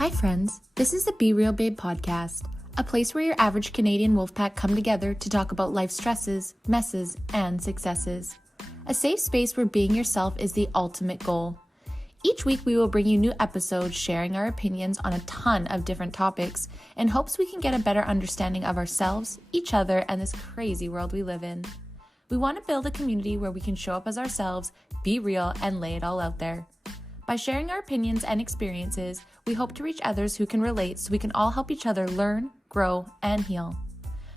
Hi friends, this is the Be Real Babe podcast, a place where your average Canadian wolfpack come together to talk about life stresses, messes, and successes. A safe space where being yourself is the ultimate goal. Each week we will bring you new episodes sharing our opinions on a ton of different topics in hopes we can get a better understanding of ourselves, each other, and this crazy world we live in. We want to build a community where we can show up as ourselves, be real, and lay it all out there. By sharing our opinions and experiences, we hope to reach others who can relate so we can all help each other learn, grow, and heal.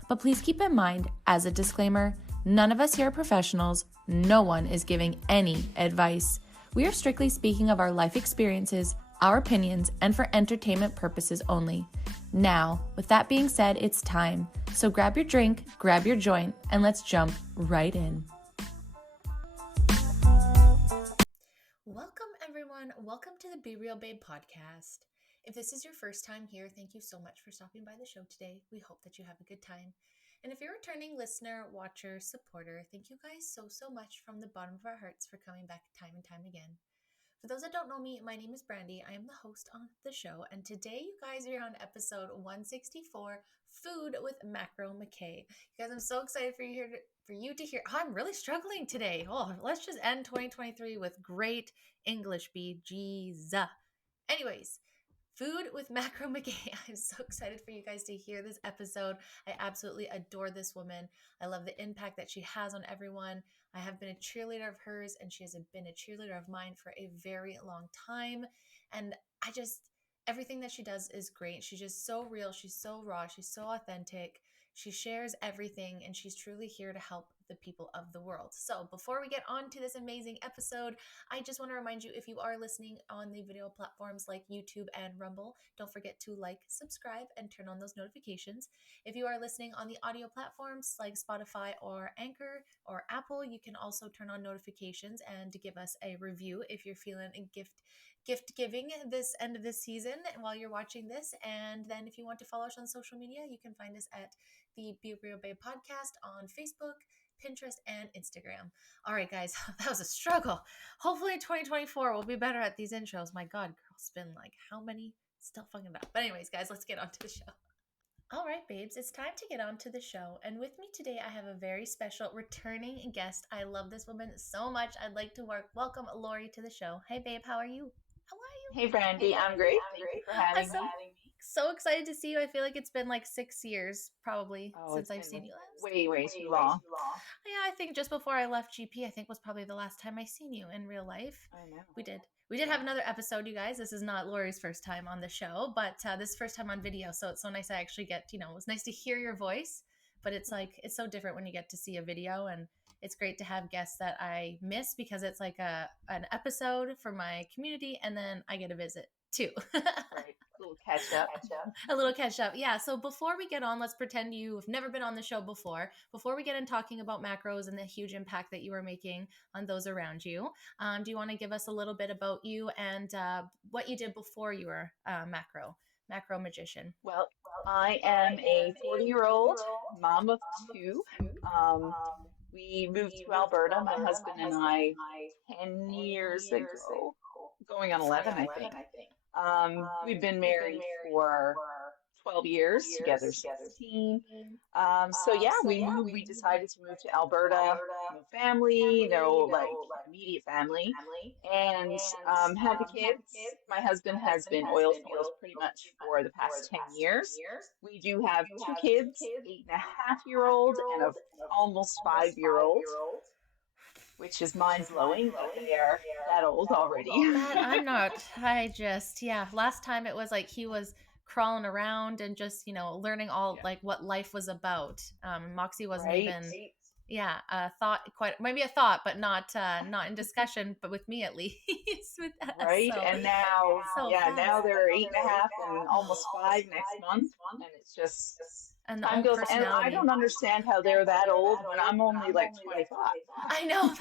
But please keep in mind, as a disclaimer, none of us here are professionals. No one is giving any advice. We are strictly speaking of our life experiences, our opinions, and for entertainment purposes only. Now, with that being said, it's time. So grab your drink, grab your joint, and let's jump right in. Welcome, everyone. Welcome to the Be Real Babe podcast. If this is your first time here, thank you so much for stopping by the show today. We hope that you have a good time. And if you're a returning listener, watcher, supporter, thank you guys so much from the bottom of our hearts for coming back time and time again. For those that don't know me, my name is Brandy. I am the host on the show, and today you guys are on episode 164, Food with Macro Mckay. You guys, I'm so excited for you to hear. Oh, I'm really struggling today. Oh, let's just end 2023 with great English, be Jesus. Anyways, Food with Macro Mckay. I'm so excited for you guys to hear this episode. I absolutely adore this woman. I love the impact that she has on everyone. I have been a cheerleader of hers, and she has been a cheerleader of mine for a very long time. And everything that she does is great. She's just so real. She's so raw. She's so authentic. She shares everything, and she's truly here to help the people of the world. So before we get on to this amazing episode, I just want to remind you, if you are listening on the video platforms like YouTube and Rumble, don't forget to like, subscribe, and turn on those notifications. If you are listening on the audio platforms like Spotify or Anchor or Apple, you can also turn on notifications and give us a review if you're feeling a gift giving this end of this season while you're watching this. And then if you want to follow us on social media, you can find us at the Be Real Babe podcast on Facebook, Pinterest, and Instagram. All right, guys, that was a struggle. Hopefully 2024 will be better at these intros. My God, girl, it's been like how many? Still fucking it up. But anyways, guys, let's get on to the show. All right, babes, it's time to get on to the show. And with me today, I have a very special returning guest. I love this woman so much. I'd like to welcome Lori to the show. Hey, babe, how are you? Hey, Brandy, I'm great. Thank you for having me. So excited to see you. I feel like it's been like 6 years probably since I've seen you last. Way too long. Yeah, I think just before I left GP, I think was probably the last time I seen you in real life. I know. We did have another episode, you guys. This is not Lori's first time on the show, but this is first time on video. So it's so nice I actually get, it was nice to hear your voice, but it's it's so different when you get to see a video, and it's great to have guests that I miss because it's like an episode for my community, and then I get a visit too. Right. A little catch up. Yeah. So before we get on, let's pretend you've never been on the show before. Before we get in talking about macros and the huge impact that you are making on those around you, do you want to give us a little bit about you and what you did before you were macro magician? Well, I am a 40-year-old mom of two. We moved to Alberta, my husband and I, 10 years ago, going on 11, I think. We've been married for 12 years, together 16. So yeah, we decided to move to Alberta, no family, no like immediate family, and had the kids. My husband has been oil fields pretty much for the past 10 years. We do have two kids, 8.5-year-old and a almost 5-year-old, which is mind-blowing that they are that old already. I'm not. Last time it was like he was crawling around and just, learning all like what life was about. Moxie wasn't even maybe a thought, but not in discussion, but with me at least. With us, right. So, and now, now they're 8.5 and almost 5 next month. And it's just... And time goes, and I don't understand how they're that old when I'm only like 25. I know.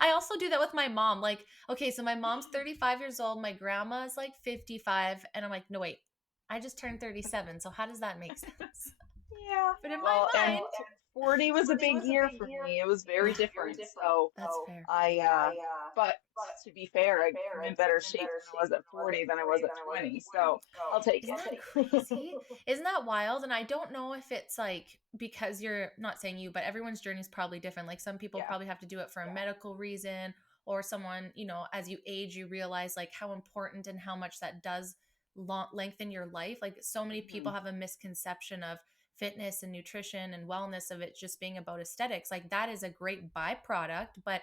I also do that with my mom. Like, okay, so my mom's 35 years old. My grandma's like 55. And I'm like, no, wait, I just turned 37. So how does that make sense? Yeah. But in my mind... 40 was a big year for me. It was very different. So That's fair. I, but to be fair, I'm in better shape than I was at 40 than I was at 20. So I'll take Isn't that it. crazy? Isn't that wild? And I don't know if it's like because you're not saying you, but everyone's journey is probably different. Like some people Yeah. probably have to do it for a medical reason, or someone, as you age, you realize like how important and how much that does lengthen your life. Like so many Hmm. people have a misconception of fitness and nutrition and wellness of it just being about aesthetics. Like that is a great byproduct, but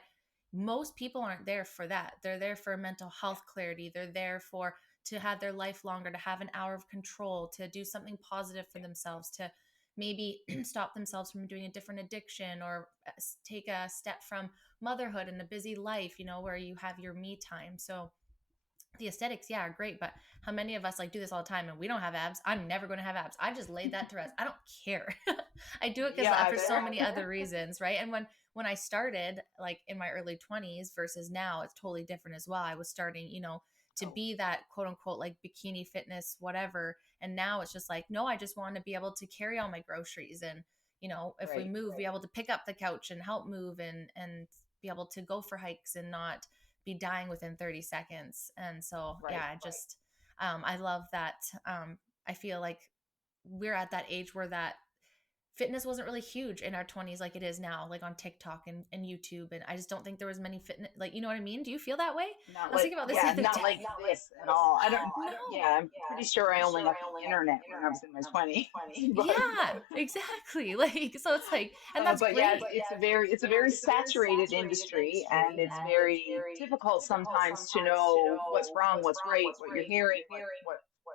most people aren't there for that. They're there for mental health clarity. They're there for to have their life longer, to have an hour of control, to do something positive for themselves, to maybe stop themselves from doing a different addiction or take a step from motherhood and a busy life, where you have your me time. So the aesthetics, yeah, are great, but how many of us like do this all the time and we don't have abs? I'm never going to have abs. I just laid that to rest. I don't care. I do it because Yeah, for so there. many other reasons, right? And when I started, like in my early 20s versus now, it's totally different as well. I was starting, to Oh, be that quote unquote like bikini fitness, whatever. And now it's just like, no, I just want to be able to carry all my groceries and, if we right. move, be able to pick up the couch and help move and be able to go for hikes and not be dying within 30 seconds. And so, yeah, Right. I love that. I feel like we're at that age where that fitness wasn't really huge in our 20s like it is now, like on TikTok and YouTube. And I just don't think there was many fitness, like, you know what I mean? Do you feel that way? Not I was like, thinking about this the yeah, other not like day. this at all. I don't, No. yeah, I'm pretty sure I only got the internet when I was in my 20s, but Yeah, exactly. Like, so it's like, and that's but yeah, great. it's a very saturated industry, and it's very difficult sometimes to know what's wrong, what's right, what you're hearing,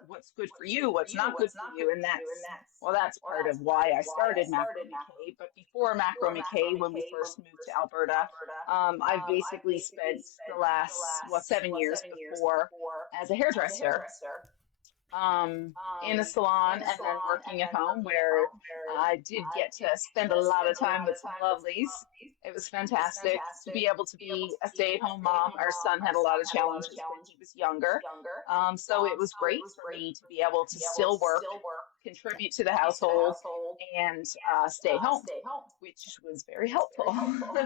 what's good for you, what's not good for you, and that's part of why I started Macro Mckay. But before Macro Mckay, when we first moved to Alberta, I've basically spent the last 7 years before as a hairdresser, in a salon and then working at home where I did get to spend a lot of time with some lovelies. It was fantastic to be able to be a stay-at-home mom. Our son had a lot of challenges when he was younger. So it was great for me to be able to still work, contribute to the household, and stay home, which was very helpful.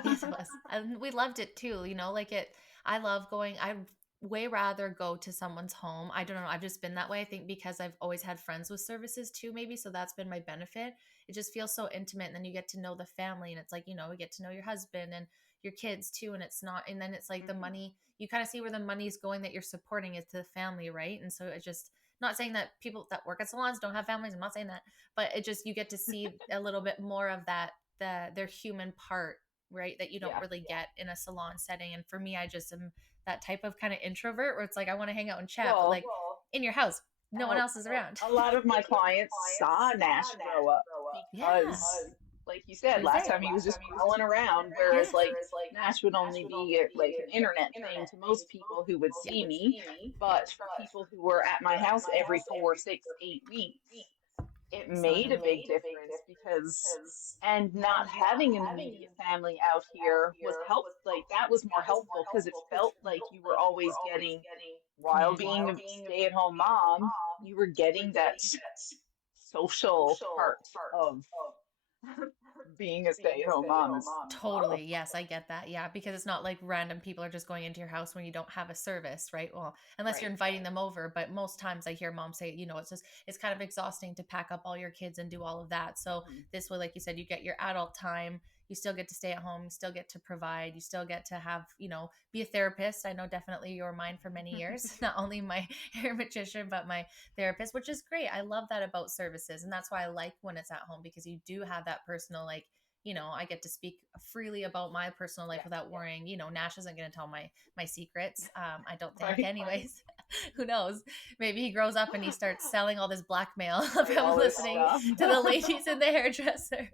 Yes, it was. And we loved it too, like I love going. I way rather go to someone's home. I don't know. I've just been that way. I think because I've always had friends with services too, maybe. So that's been my benefit. It just feels so intimate. And then you get to know the family. And it's like, we get to know your husband and your kids too. And it's not, and then it's like the Mhm. money, you kind of see where the money's going that you're supporting is to the family, right? And so it just, not saying that people that work at salons don't have families. I'm not saying that, but it just, you get to see a little bit more of that, their human part, right? That you don't Yeah. really get in a salon setting. And for me, I just am that type of kind of introvert where it's like I want to hang out and chat, but Well, like in your house, no one uh, else is around. a lot of my clients saw Nash grow up Yeah. because, like you said, He was last there. time he was just crawling around, whereas Yes. like Nash would only be like an internet thing to most people who would Yeah. see me, Yeah. but for people who were at my house every 4, 6, 8 weeks, it Saw made a him. big difference because, and not having an immediate family out here was help, like that was more helpful because it felt like you were always getting, while Community. being a stay-at-home mom, you were getting that social part of being a stay-at-home mom as Totally. well. Yes, I get that. Yeah, because it's not like random people are just going into your house when you don't have a service, right? Well, unless you're Right. inviting them over, but most times I hear moms say, it's just it's kind of exhausting to pack up all your kids and do all of that. So Mhm. this way, like you said, you get your adult time, you still get to stay at home, you still get to provide, you still get to have, be a therapist. I know definitely you were mine for many years, not only my hair magician, but my therapist, which is great. I love that about services. And that's why I like when it's at home because you do have that personal, like, I get to speak freely about my personal life Yeah. without worrying. Nash isn't going to tell my secrets. I don't think, Right. anyways. Who knows? Maybe he grows up and he starts selling all this blackmail Right. from All this listening stuff. to the ladies in the hairdresser.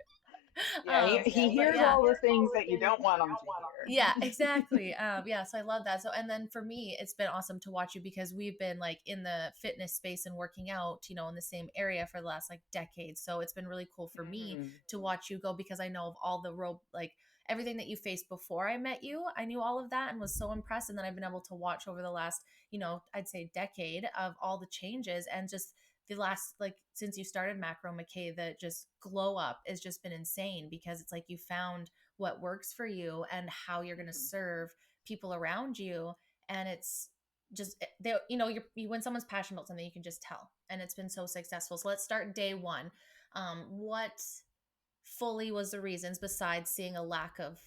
Yeah, he But hears yeah, all the things that you don't want him to yeah, hear. exactly. Yeah, so I love that. So, and then for me, it's been awesome to watch you because we've been like in the fitness space and working out, in the same area for the last like decades. So it's been really cool for me Hmm. to watch you go because I know of all the rope, like everything that you faced before I met you. I knew all of that and was so impressed. And then I've been able to watch over the last, I'd say decade of all the changes and just the last, like, since you started Macro Mckay, the just glow up has just been insane, because it's like you found what works for you and how you're going to Mhm. serve people around you. And it's just they, when someone's passionate about something, you can just tell, and it's been so successful. So let's start day one. What fully was the reasons, besides seeing a lack of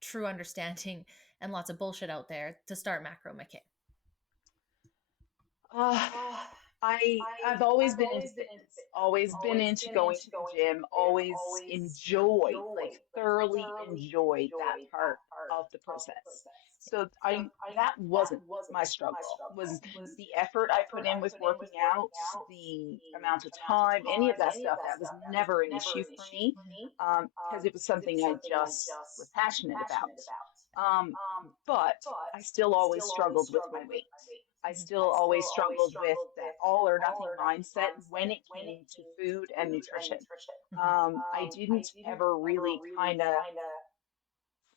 true understanding and lots of bullshit out there, to start Macro Mckay? Uh, I've always been into fitness, always been into going to the gym, always enjoyed, like thoroughly enjoyed that part of the process. So I that wasn't my struggle, was the effort I put in with working out, the amount of time, any of that stuff, that was never an issue for me, because it was something I just was passionate about. Um, but I still always struggled with my weight. I Mhm. still always struggled with that all or nothing mindset when it came to food and nutrition. Mhm. I didn't ever really kind of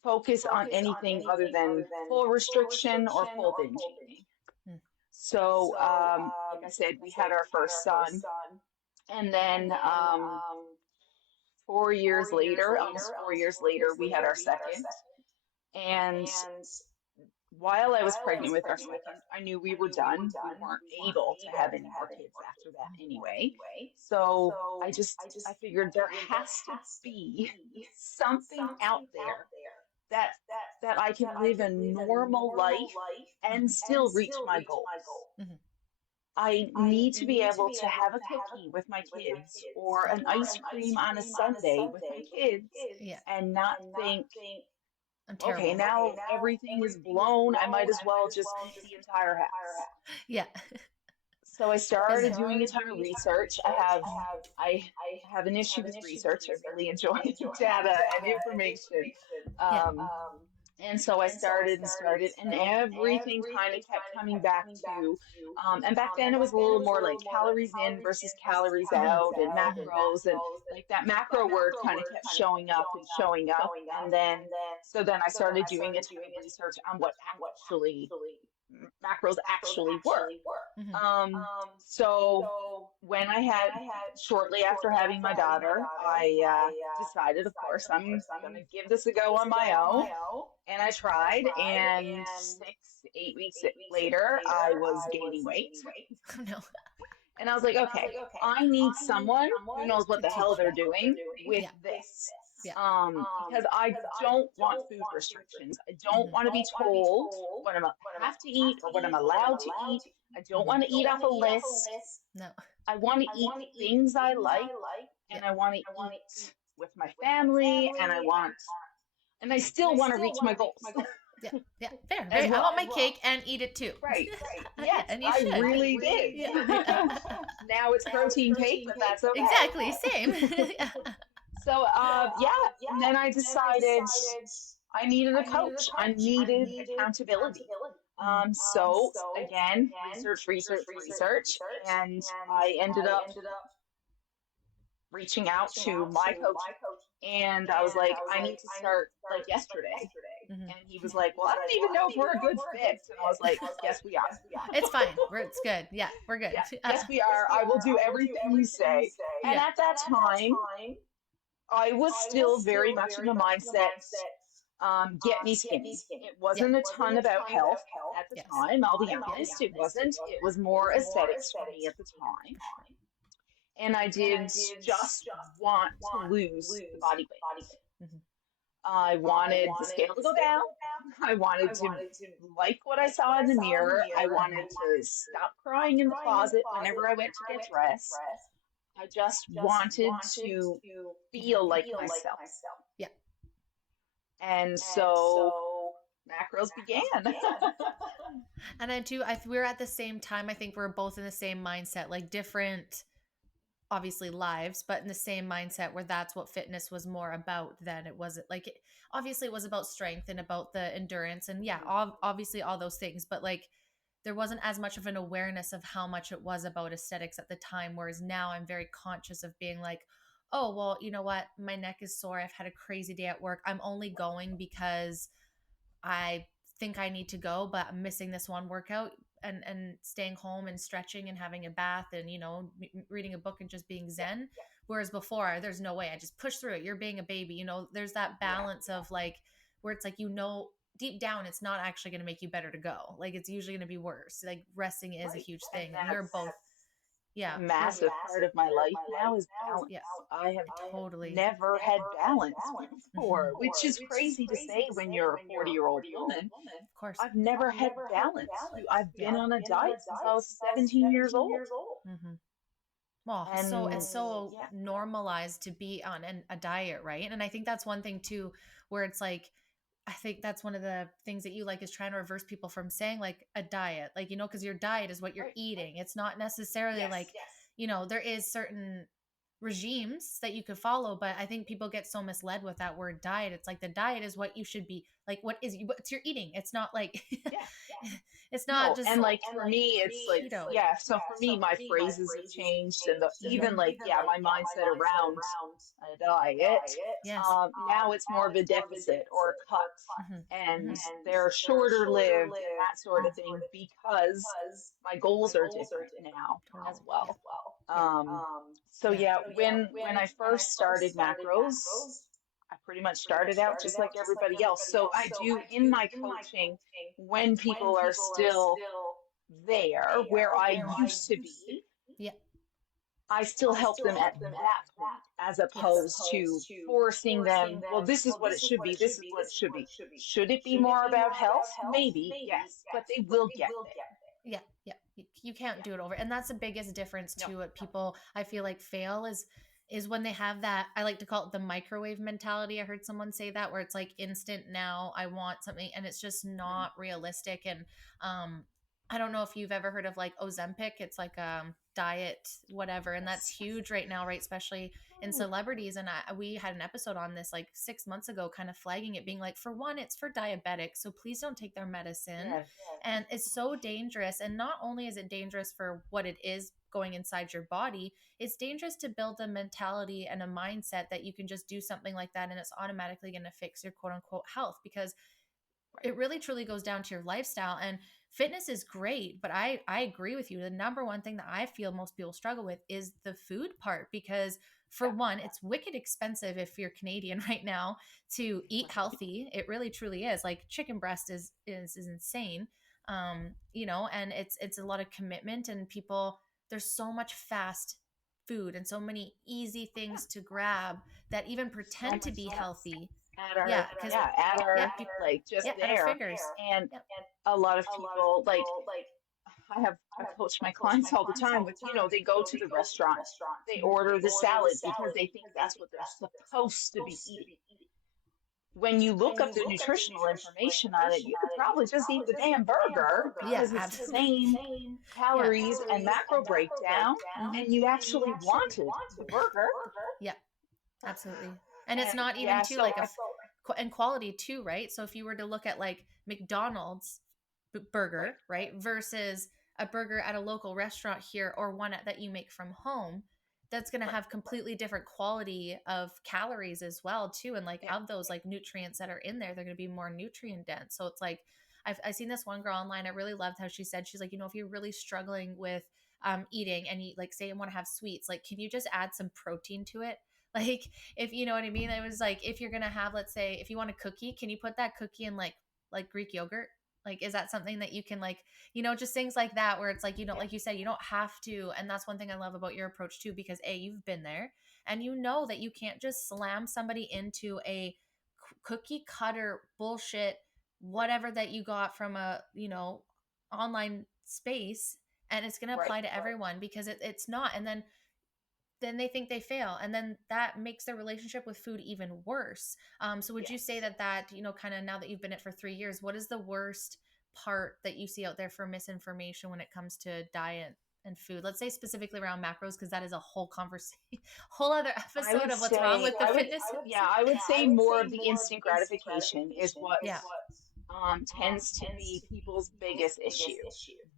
focus on anything other than full restriction or full binge eating. Mhm. So, like I said, we had our first son, and then 4 years later, almost 4 years later, we had our second. And while I was pregnant with our second, I knew we were done. We weren't able to have any more kids after that anyway. So I figured there has to be something out there that I can live a normal life and Mhm. still reach my goals. Mhm. I need to be able to have a cookie with my kids or Yeah. an ice cream on a Sunday with my kids Yeah. and not think, I'm okay, terrible. now everything is blown. I might as well just eat the entire house. Yeah. So I Been started there. doing a ton of research. I have an issue with research. I really enjoy data and information. Yeah. Um, and so I started and started, and everything kind of kept coming back to, and back then it was a little more like calories in versus calories Mhm. out and macros, and like that macro word kind of kept showing up and showing up. And then, so then I started doing a ton of research on what actually macros actually were. Mhm. Um, so when I had, shortly after having my daughter, I decided, of course, I'm gonna give this a go on my own. And I tried, and 6, 8 weeks later, I was gaining weight. Oh no. And I was like, okay, I need someone who knows what To the teach hell they're me. doing with Yeah. this. Yeah. Because I don't want food restrictions. I don't Mhm. want to be told what I'm have to eat or what I'm allowed to eat. I don't want to eat off a list. No. I want to eat things I like, Yeah. and I want to eat with my family, and I still want to reach my goals Yeah. Yeah. Fair. as Very. I well. want my cake and eat it too. Right. Yeah. Yes, And you I should. really did. Yeah. Yeah. Now it's protein cake, but that's okay. Exactly. Same. Yeah. So, yeah, and then I decided I needed a coach. I needed accountability. Mhm. So again, research, research, research, and I ended up reaching out to my coach, and I was like, I need to start like yesterday. Mhm. And he was like, well, I don't even know if we're a good fit. And I was like, yes, we are. It's fine. It's good. Yeah. We're good. Yeah, yes, we are. I will do everything you say. And Yeah. at that time, I was still very much in the mindset, get me skinny. It Yeah. wasn't a ton about health at the Yes. time. I'll be honest, it wasn't. It was more aesthetics for me at the time. And I did just want to lose the body weight. Mhm. I wanted the scale to go down. I wanted to like what I saw in the mirror. I wanted to stop crying in the closet whenever I went to get dressed. I just wanted to feel like myself. Yeah. And so macros began. And I do. We're at the same time. I think we're both in the same mindset, like different, obviously, lives, but in the same mindset, where that's what fitness was more about than it was like. Obviously, it was about strength and about the endurance, and yeah, obviously all those things. But like, there wasn't as much of an awareness of how much it was about aesthetics at the time. Whereas now, I'm very conscious of being like, oh well, you know what, my neck is sore. I've had a crazy day at work. I'm only going because I think I need to go, but I'm missing this one workout. and staying home and stretching and having a bath and reading a book and just being zen. Whereas before, there's no way, I just push through it, you're being a baby, there's that balance of like where it's like, deep down it's not actually going to make you better to go, like it's usually going to be worse. Like resting is a huge thing, and we're both. Yeah, a massive part of my life now is balance. yeah, I have totally. never had balance before, Mhm. which is crazy to say when you're a 40-year-old woman. Of course. I've never had balance. I've Yeah. been on a diet since I was 17 years old. Mm-hmm. Well, so And it's so yeah, normalized to be on a diet, right? And I think that's one thing too, where it's like, I think that's one of the things that you like is trying to reverse people from saying like a diet, like, because your diet is what you're right. eating. It's not necessarily Yes. like, there is certain regimes that you could follow, but I think people get so misled with that word diet. It's like the diet is what you should be like, what's your eating. It's not like, Yeah. it's not No, just and like for me, it's like, keto. yeah, so for me, my phrases have changed, and even like, yeah, my mindset around a diet. Yes. Now it's more of a deficit or a cut, Mm-hmm. and Mm-hmm. they're shorter lived and that sort of thing because my goals are different now Totally. as well. Yeah. So Yeah. yeah, when I first started macros, I pretty much started out just like everybody else. So I do in my coaching, when people are still there where I used to be, Yeah. I still help them at that point as Yes. opposed to forcing them, well, this is what it should be, this is what it should be. Should it be more about health? Maybe, yes, but they will get there. Yeah, yeah. You can't do it over. And that's the biggest difference No. too. What people I feel like fail is when they have that, I like to call it the microwave mentality. I heard someone say that, where it's like instant now, I want something, and it's just not realistic. And I don't know if you've ever heard of like Ozempic. It's like diet whatever, and that's huge right now, right? Especially in celebrities. And we had an episode on this like 6 months ago, kind of flagging it, being like, for one, it's for diabetics, so please don't take their medicine. Yes. And it's so dangerous. And not only is it dangerous for what it is going inside your body, it's dangerous to build a mentality and a mindset that you can just do something like that and it's automatically going to fix your quote unquote health, because it really truly goes down to your lifestyle. And fitness is great, but I agree with you. The number one thing that I feel most people struggle with is the food part, because for one, it's wicked expensive if you're Canadian right now to eat healthy. It really truly is. Like chicken breast is insane. And it's a lot of commitment, and people, there's so much fast food and so many easy things to grab that even pretend to be healthy. At our Yeah, because at our like just at our there. figures. And Yep. a lot of people like I coach my clients all the time with, they go to the restaurant, they order the salad because they think that's what they're supposed to be eating. When you look up the nutritional information on it, you could probably just eat the damn burger Yeah, because it's the absolutely. same calories and macro breakdown, Mhm. and you actually wanted the burger. Yeah, absolutely. And it's And not even yeah, too so like and quality too, right? So if you were to look at like McDonald's burger, right, versus a burger at a local restaurant here, or one that you make from home, that's going to have completely different quality of calories as well too, and like yeah, of those like nutrients that are in there, they're going to be more nutrient dense. So it's like I've seen this one girl online, I really loved how she said, she's like, if you're really struggling with eating, and you like say you want to have sweets, like can you just add some protein to it? Like, if you know what I mean. It was like, if you're gonna have, let's say if you want a cookie, can you put that cookie in like Greek yogurt? Like, is that something that you can like, just things like that, where it's like, like you said, you don't have to. And that's one thing I love about your approach too, because you've been there, and you know that you can't just slam somebody into a cookie cutter bullshit, whatever that you got from a, online space, and it's going to right. apply to everyone, because it's not. And then they think they fail, and then that makes their relationship with food even worse. So would you say Yes. that kind of, now that you've been it for 3 years, what is the worst part that you see out there for misinformation when it comes to diet and food? Let's say specifically around macros, because that is a whole conversation, whole other I would episode of what's wrong say with the fitness yeah, industry. I would say more of the instant gratification is what Yeah. tends to be people's biggest issue.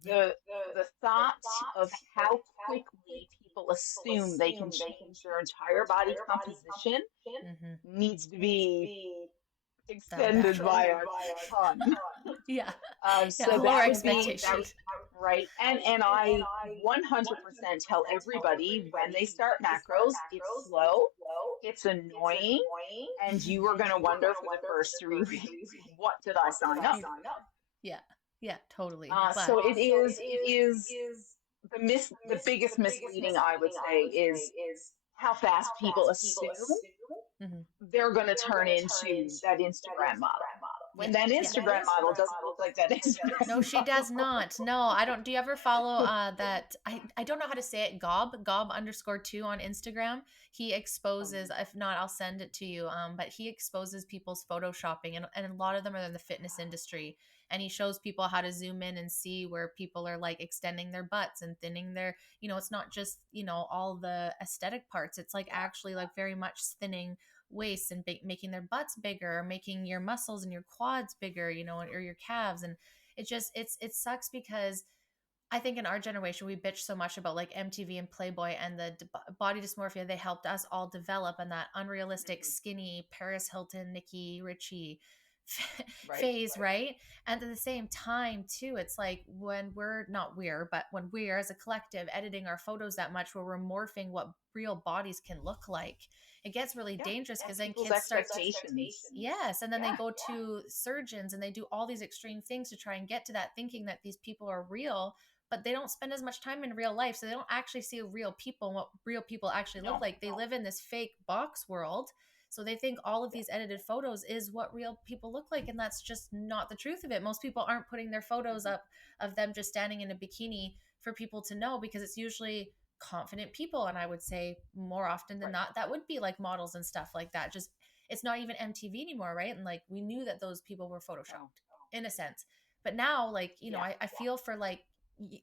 The the thought of how quickly people assume they can change their entire body composition Mm-hmm. needs to be Down back. extended by a ton. Yeah. Yeah. So Lower that would be expectations. Right. And I 100% tell everybody when they start macros, it's slow, it's annoying, and you are going to wonder for the first 3 weeks, what did I sign up for? Yeah. Yeah, totally. So it is the biggest misleading, I would say, is how fast people assume Mhm. they're going to turn into that Instagram model Yeah. when that Yeah. Instagram model doesn't look like that No, Instagram she does model. not. No, I don't. Do you ever follow that? I don't know how to say it. Gob_2 on Instagram. He exposes, Um, if not, I'll send it to you. But he exposes people's photoshopping, and a lot of them are in the fitness industry. And he shows people how to zoom in and see where people are like extending their butts and thinning their, it's not just, all the aesthetic parts. It's like actually like very much thinning waists and making their butts bigger, or making your muscles and your quads bigger, or your calves. And it sucks because I think in our generation we bitch so much about like MTV and Playboy and the body dysmorphia they helped us all develop, and that unrealistic mhm. skinny Paris Hilton, Nikki Richie Right. phase, right? And at the same time too, it's like when we're not we're but when we're as a collective editing our photos that much, where we're morphing what real bodies can look like, it gets really Yeah. dangerous because And then people's kids start. expectations. Yes, and then they Yeah. go to surgeons and they do all these extreme things to try and get to that, thinking that these people are real, but they don't spend as much time in real life, so they don't actually see real people and what real people actually look No. like. They live in this fake box world, so they think all of Yeah. these edited photos is what real people look like, and that's just not the truth of it. Most people aren't putting their photos Mhm. up of them just standing in a bikini for people to know, because it's usually confident people, and I would say more often than Right. not that would be like models and stuff like that. Just it's not even MTV anymore, right? And like we knew that those people were No. photoshopped in a sense. But now, like, Yeah. I feel for like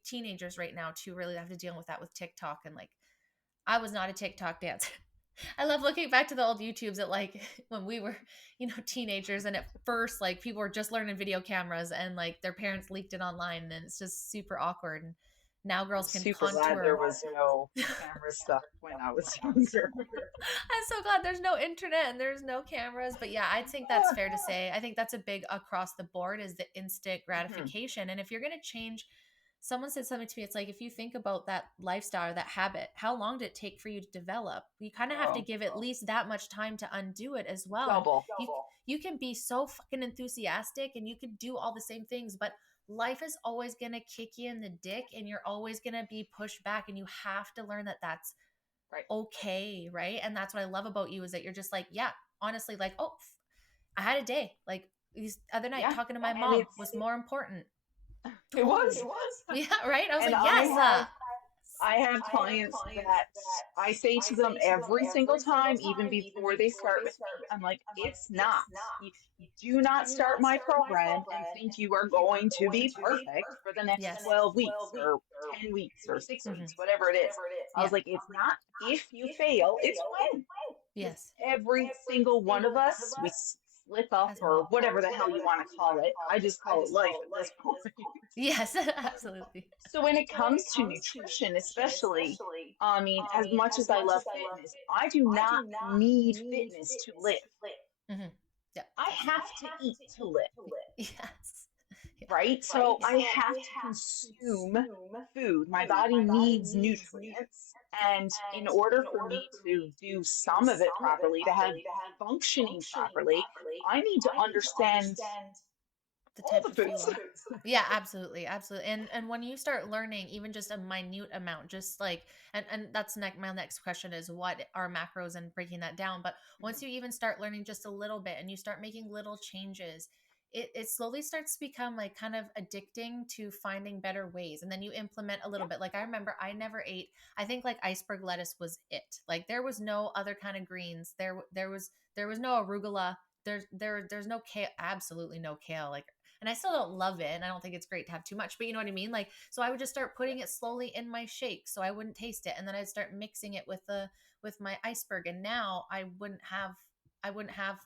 teenagers right now to really have to deal with that with TikTok. And like, I was not a TikTok dancer. I love looking back to the old YouTubes at like when we were, teenagers, and at first like people were just learning video cameras and like their parents leaked it online, and it's just super awkward. And now I'm girls can super glad there contour. was no camera stuff when I was younger. I'm so glad there's no internet and there's no cameras. But yeah, I think that's fair to say. I think that's a big across the board is the instant Mhm. gratification. And if you're going to change, someone said something to me, it's like if you think about that lifestyle or that habit, how long did it take for you to develop? You kind of have to Oh, give at least that much time to undo it as well. And double. you can be so fucking enthusiastic and you could do all the same things, but life is always going to kick you in the dick and you're always going to be pushed back, and you have to learn that that's Right. okay, right? And that's what I love about you is that you're just like, yeah, honestly, like, oh, I had a day. Like these other night, Yeah. talking to my And mom was more important. it was. Totally. Yeah, right. I was And like, yes, I have clients that I say to them every single time, even before they start with me, I'm like, it's not. You do not start my program and think you are going to be perfect for the next yes. 12 weeks or 10 weeks or 6 weeks, Mm-hmm. whatever it is. I Yeah. was like, it's not. If you fail, it's when. Because Yes. every single one of us, we slip up Has or whatever the hell you want to call it. I just call it life at this point. yes, absolutely. So when it comes to nutrition, especially, I mean, as much as I love fitness, I do not need fitness to live. Mm-hmm. Yeah, I absolutely. have to eat to live, Yes. Yeah. right? So I have to consume food. My body needs nutrients. And in order for me to do some of it properly, to have functioning properly, I need to understand The all types the of fuel. foods. Yeah, absolutely, absolutely. And when you start learning even just a minute amount, just like and that's my next question is what are macros and breaking that down. But once Mhm. you even start learning just a little bit and you start making little changes, it slowly starts to become like kind of addicting to finding better ways. And then you implement a little Yeah. bit. Like I remember I never ate, I think like iceberg lettuce was it. Like there was no other kind of greens. There was no arugula. There's no kale, absolutely no kale. Like, and I still don't love it, and I don't think it's great to have too much, but you know what I mean? Like, so I would just start Yeah. putting it slowly in my shake so I wouldn't taste it, and then I'd start mixing it with my iceberg, and now I wouldn't have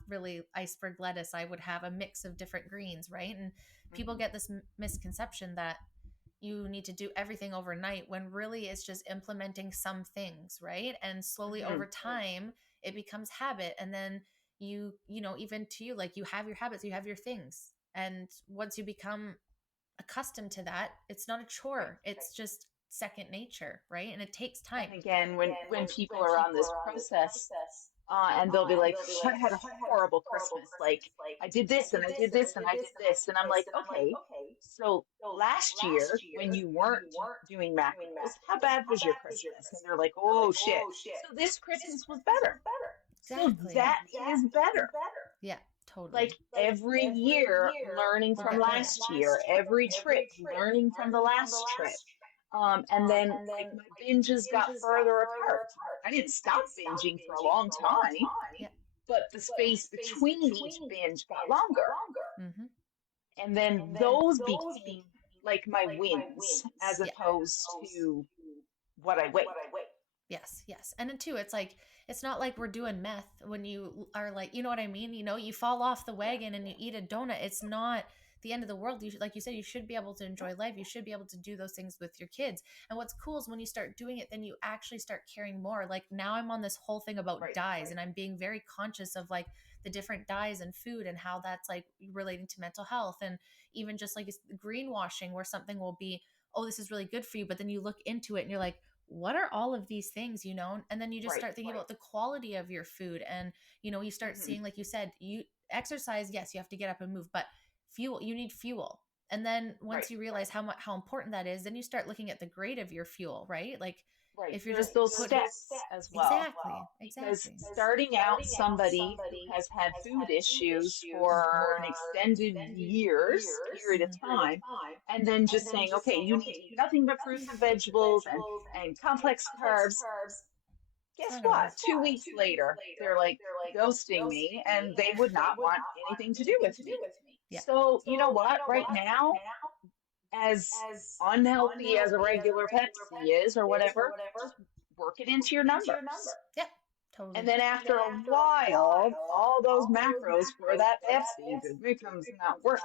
really iceberg lettuce. I would have a mix of different greens, right? And people Mhm. get this misconception that you need to do everything overnight when really it's just implementing some things, right? And slowly over Mhm. time it becomes habit, and then even to you, like you have your habits, you have your things, and once you become accustomed to that, it's not a Right. chore. It's just second nature, right? And it takes time. And again, when people are on this process, and they'll be like, "Oh, I had a horrible Christmas. Like I did this and I did this and I did this," and I'm like, "Okay, so last year when you weren't doing macros, how bad was your Christmas?" And they're like, "Oh shit." So this Christmas was better. So Exactly. that is better. Yeah, totally. Like every year learning We'll from get better. last year, every trip learning from the last trip. And then like my binges got further apart. I didn't stop binging for a long time, Yeah. but the space between each binge got longer. Mm-hmm. And then those became like my wins as Yeah. opposed to what I weighed. Yes, yes. And then too, it's like it's not like we're doing meth when you are like, you know what I mean? You know, you fall off the Yeah. wagon and you eat a donut. It's not the end of the world. You should, like you said, you should be able to enjoy life. You should be able to do those things with your kids. And what's cool is when you start doing it, then you actually start caring more. Like now I'm on this whole thing about Right. dyes and I'm being very conscious of like the different dyes and food and how that's like relating to mental health and even just like it's greenwashing where something will be, oh, this is really good for you, but then you look into it and you're like, what are all of these things, you know? And then you just Right. start thinking about the quality of your food. And, you know, you start Hmm. seeing, like you said, you exercise, yes, you have to get up and move, but fuel, you need fuel. And then Right. once you realize how much, how important that is, then you start looking at the grade of your fuel, right? Like Right. if you're There's just those put steps as well. exactly, Because exactly. starting out somebody who has had food issues for an extended years period of Mhm. time, and then just saying, okay, you need to eat nothing but fruits and vegetables and complex carbs. It's Guess not what? always. 2 weeks later, they're like ghosting me and they would not want anything to do with me. Yeah. So, you know what? Right now, as unhealthy as a regular Pepsi is or whatever, just work it into your numbers. Yep. Totally. And then after a while, all those macros for that Pepsi just becomes not worth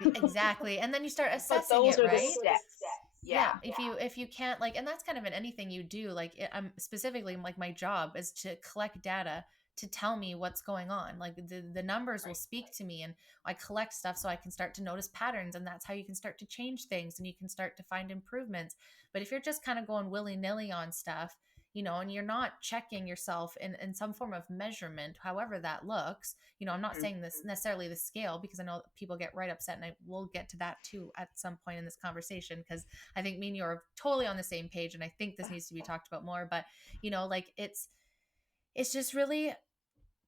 it. Exactly. And then you start But assessing those it, are the right? steps. Yeah, Yeah. if you can't like, and that's kind of in anything you do, like I'm specifically like my job is to collect data to tell me what's going on, like the numbers will Right. speak to me and I collect stuff so I can start to notice patterns and that's how you can start to change things and you can start to find improvements. But if you're just kind of going willy-nilly on stuff, you know, and you're not checking yourself in some form of measurement, however that looks, you know, I'm not Hmm. saying this necessarily the scale because I know people get right upset and I will get to that too at some point in this conversation because I think me and you are totally on the same page, and I think this needs to be talked about more. But you know, like it's just really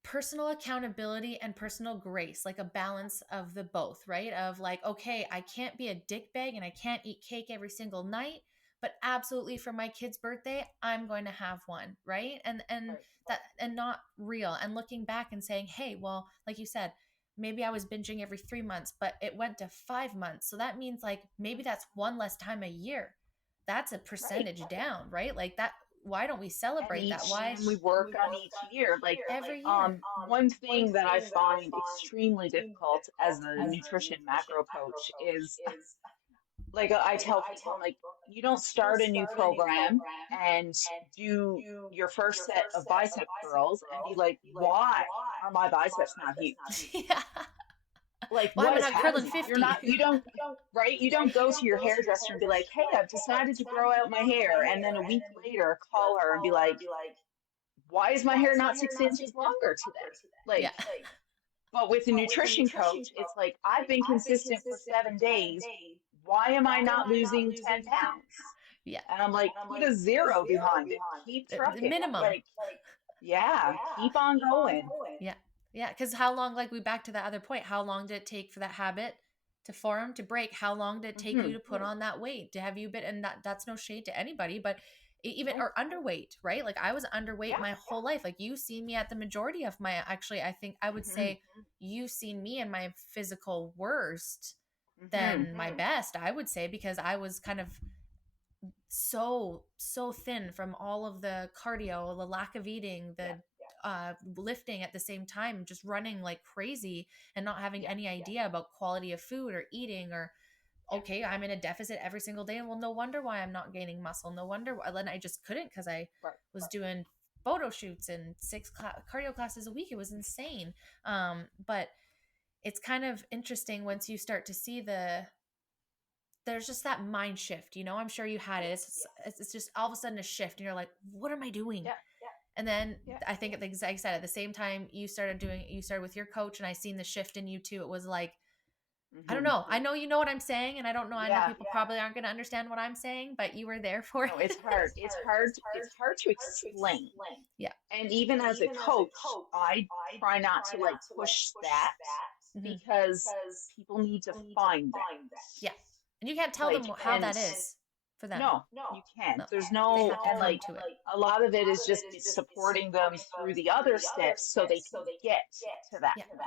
personal accountability and personal grace, like a balance of the both, right? Of like, okay, I can't be a dick bag and I can't eat cake every single night, but absolutely for my kid's birthday, I'm going to have one, right? And Right. that and not real. And looking back and saying, hey, well, like you said, maybe I was binging every 3 months, but it went to 5 months. So that means like maybe that's one less time a year. That's a Right. percentage down, right? Like that. Why don't we And celebrate that? Why and we work on each year. Like every year? one thing that I find extremely difficult as a nutrition macro coach is like I tell people, I'm like, you don't start a new program and do your first set of bicep curls and be like, why are my biceps not huge? Yeah. Like, Why am what I is not curling happening? You're not, 50? you don't, right? You don't go to your hairdresser and be like, hey, I've decided to grow out my hair. And then a week later, call her and be like, why is my hair not 6 inches longer today? Yeah. Like, but with a nutrition coach, it's like, I've been consistent for 7 days. Why am I not losing 10 pounds? Yeah. And I'm like, put a zero behind it. Keep The trucking. minimum. Like, yeah, keep on going. Yeah. Yeah. Because how long, like we back to that other point, how long did it take for that habit to form, to break? How long did it take you Hmm. to put on that weight? To have you been, and that's no shade to anybody, but even, No, or underweight, right? Like I was underweight yeah. my whole life. Like you see me at the majority of my, actually, I think I would Hmm. say you've seen me in my physical worst Hmm. than my best, I would say, because I was kind of so thin from all of the cardio, the lack of eating, Yeah. the lifting at the same time, just running like crazy and not having Yeah. any idea about quality of food or eating or Yeah. okay, I'm in a deficit every single day. Well, no wonder why I'm not gaining muscle. No wonder why. Then I just couldn't because I Right. was doing photo shoots and cardio classes a week. It was insane. But it's kind of interesting once you start to see there's just that mind shift, I'm sure you had it. It's just all of a sudden a shift and you're like, what am I doing? Yeah. And then Yeah. I think, like I said, at the same time you started with your coach, and I seen the shift in you too. It was like, I don't Hmm. know. I know you know what I'm saying, and I know Yeah. people probably aren't going to understand what I'm saying, but you were there for it. No, it's hard. It's hard to explain. Yeah. And even as a coach, I try not to like push that Hmm. because people need to find that. Yeah. And you can't tell Like, them how and that is for them. no, you can't. No. There's They no, have to and come like to it. a lot of it is just supporting them through the other steps so they can get to that Yeah. point.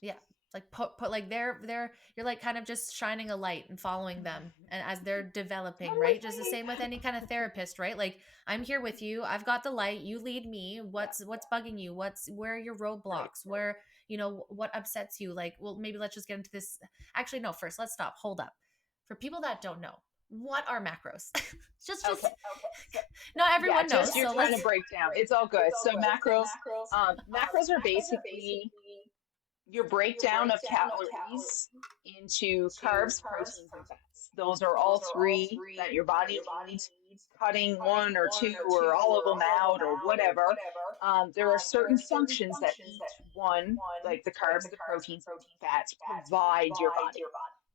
Yeah. Like put like they're you're like kind of just shining a light and following them, and as they're developing, right? Just the Totally. same with any kind of therapist, right? Like, I'm here with you. I've got the light. You lead me. What's bugging you? Where are your Right. roadblocks? Where, what upsets you? Like, well, maybe let's just get into this. Actually, no, first let's stop. Hold up. For people that don't know, what are macros? Just Okay. not Yeah, everyone knows. just you're So trying let's to break down. It's all good. So macros are basically your breakdown of calories into carbs, proteins, and fats. Those are all three that your body needs. Cutting one or two or all of them out or whatever. There are certain functions that each one, like the carbs, the proteins, and the fats, provide your body.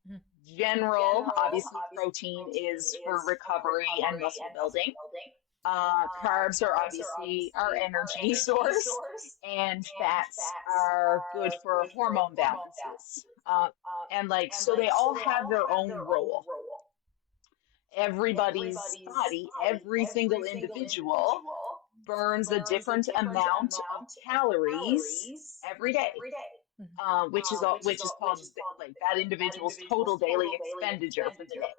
Mhm. General, obviously, protein is for recovery and muscle building. Carbs are obviously our energy source, and fats are good for hormone balances. And like, so they all have their own role. Everybody's body, every single individual burns a different amount of calories every day, which is called like that individual's total daily expenditure for the day.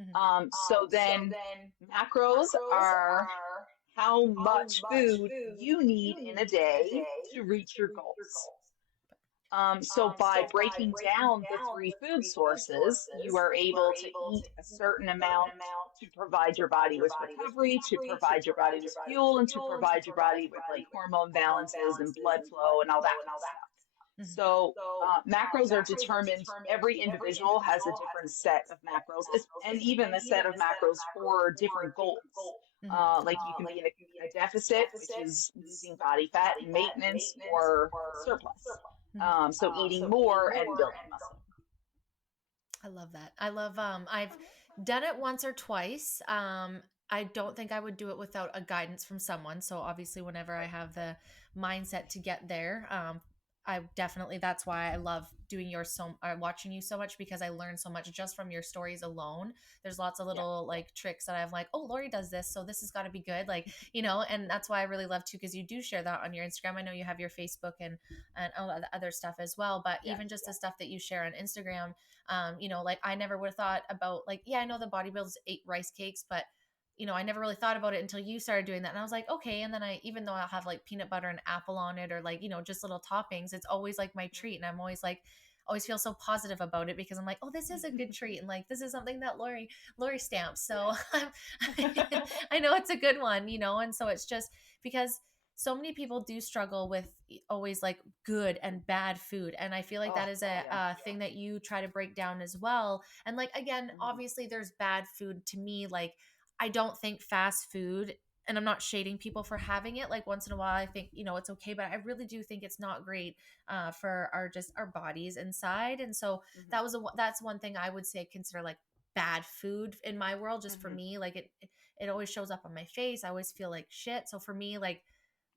Mhm. So then macros are how much food you need in a day to reach your goals. So by breaking down the three food sources, you are able to eat a certain amount to provide your body with recovery, to provide your body with fuel, and to provide your body with like hormone balances and blood flow and all that kind of stuff. Mhm. So macros are determined, every individual has a different set of macros, and even a set of macros for different goals. Mhm. Like you can be in a deficit, which is losing body fat and maintenance, or surplus. Mhm. So eating more and building muscle. I love that. I've done it once or twice. I don't think I would do it without a guidance from someone. So obviously whenever I have the mindset to get there, I definitely, that's why I love doing watching you so much, because I learn so much just from your stories alone. There's lots of Yeah. little like tricks that I've like, oh, Lori does this, so this has got to be good. Like, and that's why I really love too, because you do share that on your Instagram. I know you have your Facebook and all the other stuff as well, but Yes. even just the stuff that you share on Instagram, like I never would have thought about, like, yeah, I know the bodybuilders ate rice cakes, but I never really thought about it until you started doing that. And I was like, okay. And then even though I'll have like peanut butter and apple on it, or like, just little toppings, it's always like my treat. And I'm always like, always feel so positive about it, because I'm like, oh, this is a good treat. And like, this is something that Lori stamps. So I know it's a good one, and so it's just because so many people do struggle with always like good and bad food, and I feel like Oh, that is a thing that you try to break down as well. And like, again, mhm. obviously there's bad food to me. Like, I don't think fast food, and I'm not shading people for having it, like once in a while I think it's okay, but I really do think it's not great for our bodies inside. And so Mhm. that's one thing I would say consider like bad food in my world. Just for Mhm. me, like it always shows up on my face. I always feel like shit. So for me, like,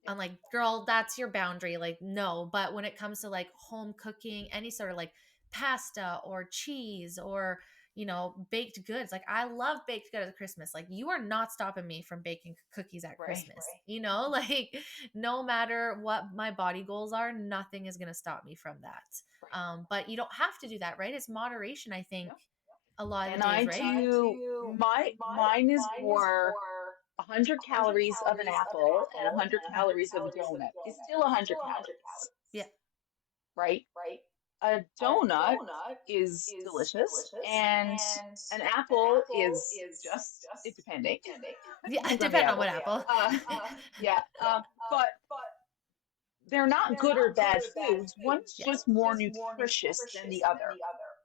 Yeah. I'm like, girl, that's your boundary. Like, no. But when it comes to like home cooking, any sort of like pasta or cheese or, baked goods, like I love baked goods at Christmas. Like, you are not stopping me from baking cookies at Right. Christmas, like no matter what my body goals are, nothing is going to stop me from that. Right. But you don't have to do that, right? It's moderation, I think, Yep. a lot of the And days, I right? do mine is more 100 calories of an apple and 100 calories of a donut is still 100 calories, Yeah. right? A donut is delicious, and an apple is just it depending. Yeah. Depends on the Depend on apple. what apple. Yeah. But they're not good or bad foods. One's Yeah. just more nutritious than the other.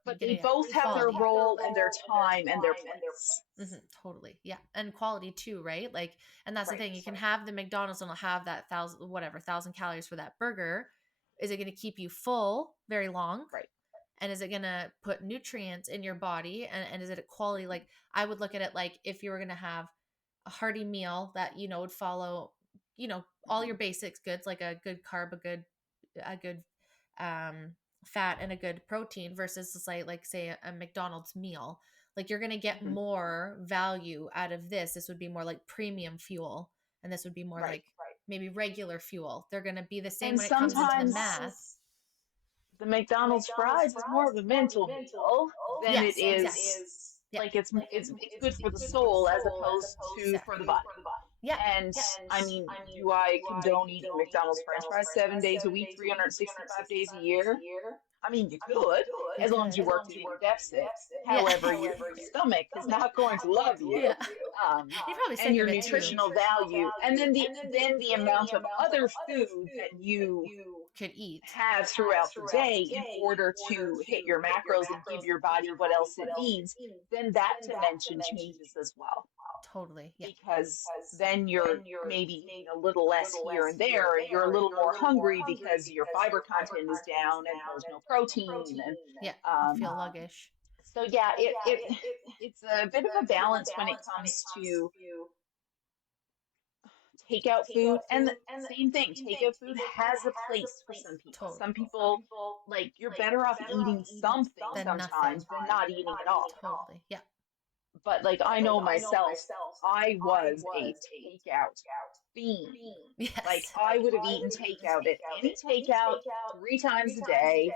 But they both have their role and their time and their place. Totally. Yeah. And quality too, right? Like, and that's the Right. thing. You can have the McDonald's and it'll have that thousand calories for that burger. Is it going to keep you full very long? Right. And is it going to put nutrients in your body? And is it a quality? Like, I would look at it like if you were going to have a hearty meal that, would follow, all your basics goods, like a good carb, a good fat and a good protein versus say a McDonald's meal. Like you're going to get more value out of this. This would be more like premium fuel, and this would be more like maybe regular fuel. They're going to be the same And when it comes into the sometimes math. the McDonald's fries is more of a mental meal than it Yes, is exactly. Yeah. like it's good for the soul as opposed to for the body. Yeah. And I mean, do I condone eating McDonald's French fries 7 days a week, 365 days a year? I mean, you could, You as long as you could. work to eat a deficit. Yeah. However, your stomach is not going to love you, Yeah. You're probably sick and your of it too. nutritional value, and then the amount of other food that you Could eat. have throughout the day in order to hit your macros and give your body what else it needs, then that dimension changes as well. Totally. Yeah. Because then you're maybe eating a little less here and there, and you're a little more hungry because your fiber content is down and there's no protein. And Yeah. You feel sluggish. so yeah, it's a bit of a balance when it comes to takeout food. And the same thing, takeout food has a place for some people. Totally. Some people, like, you're better off eating something Than sometimes nothing. than not eating at all. Totally. Yeah. But like I know myself, I was a takeout fiend. Yes. Like I would have eaten takeout at any takeout 3 times a day.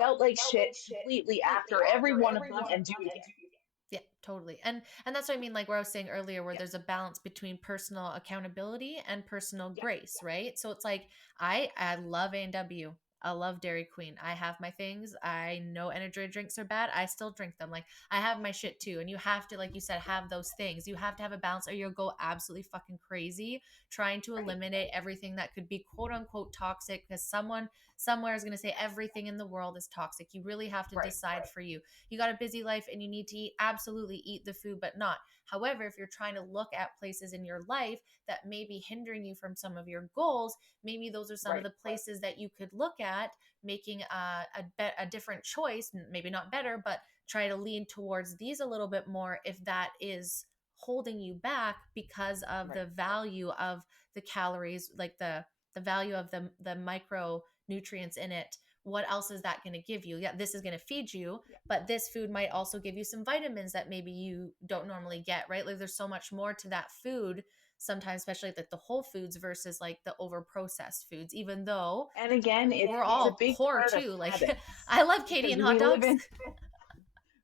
Felt like shit completely after every one of them and do it again. Yeah, totally. And that's what I mean, like where I was saying earlier, where there's a balance between personal accountability and personal grace, right? So it's like I love A&W. I love Dairy Queen. I have my things. I know energy drinks are bad. I still drink them. Like I have my shit too. And you have to, like you said, have those things. You have to have a balance or you'll go absolutely fucking crazy trying to eliminate everything that could be quote unquote toxic because someone somewhere is going to say everything in the world is toxic. You really have to decide for you. You got a busy life and you need to absolutely eat the food, but not. However, if you're trying to look at places in your life that may be hindering you from some of your goals, maybe those are some of the places that you could look at making a different choice, maybe not better, but try to lean towards these a little bit more if that is holding you back because of the value of the calories, like the value of the micronutrients in it. What else is that going to give you? Yeah, this is going to feed you, but this food might also give you some vitamins that maybe you don't normally get, right? Like there's so much more to that food sometimes, especially like the whole foods versus like the over processed foods, even though and again we're all it's a big poor part too. of Like habits, I love Katie and hot dogs.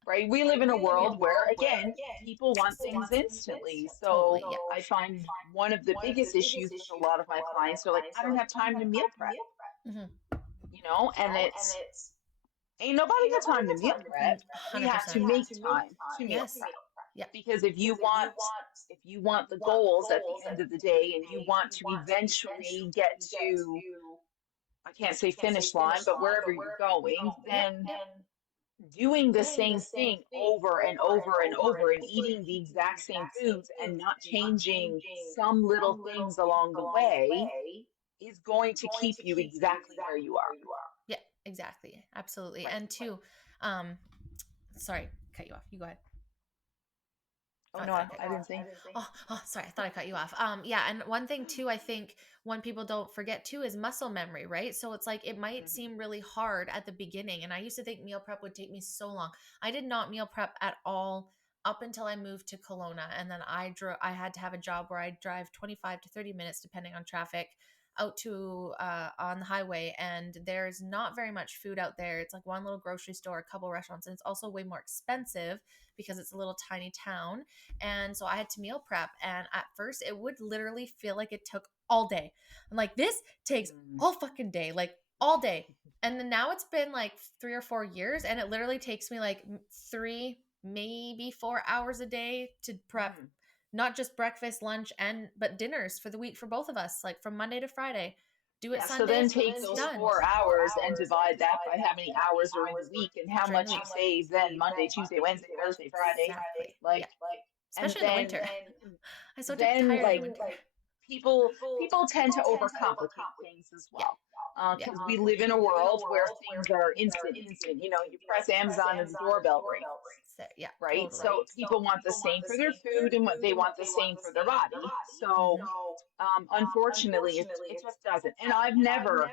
We live in a world where again people want things instantly. So Totally, yeah. I find one of the biggest issues with a lot of my clients are like, I don't have time to meal prep. And it's ain't nobody got time to meal prep. 100%. We have to make time to meal prep. Yeah. Because if you want the goals at the end of the day and you want to eventually get to, I can't say finish line, but wherever you're going, then doing the same thing over and over and over and eating the exact same foods and not changing some little things along the way is going to keep you exactly where you are. Yeah, exactly. Absolutely. And two, sorry, cut you off. You go ahead. Oh no, I didn't think. Oh, sorry. I thought I cut you off. Yeah. And one thing too, I think one people don't forget too is muscle memory, right? So it's like, it might seem really hard at the beginning. And I used to think meal prep would take me so long. I did not meal prep at all up until I moved to Kelowna. And then I had to have a job where I drive 25 to 30 minutes, depending on traffic, out to on the highway, and there's not very much food out there. It's like one little grocery store, a couple restaurants, and it's also way more expensive because it's a little tiny town. And so I had to meal prep, and at first it would literally feel like it took all day. I'm like, this takes all fucking day, like all day. And then now it's been like 3 or 4 years, and it literally takes me like 3, maybe 4 hours a day to prep not just breakfast, lunch, but dinners for the week for both of us, like from Monday to Friday. Do it Yeah, so Sunday, then take it's those done. 4 hours and divide that by how many hours are in the week and how During the much you week. save then Monday, Tuesday, Wednesday, Thursday, Friday. Exactly. Yeah. Like, and Especially in the winter. I'm so then tired in the like winter. people tend to overcomplicate things as Yeah. well. Yeah. Because we live in a world where things are instant. You know, you press Amazon and the doorbell rings, So, yeah, right? totally. So people want the same for their food and what they want the same for their body. So Hmm. unfortunately, it just doesn't. And I've never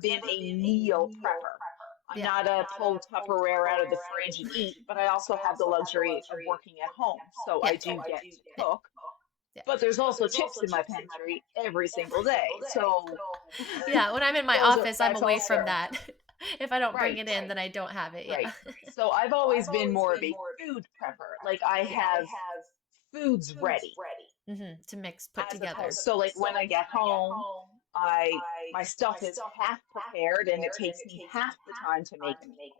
been a meal prepper. I'm Yeah. not a pull Tupperware out of the fridge and eat, but I also have the luxury of working at home, so Yeah. I do get to Yeah. cook. Yeah. But there's also chips in my pantry every single day, so Yeah. When I'm in my office, I'm that's away from also that. If I don't bring right, it in, then I don't have it. Yeah. right. So I've always been more of a food prepper. Like I have foods ready To mix, put as together. opposed so like when I get home, I my stuff is half prepared and it takes me half the time to make a meal.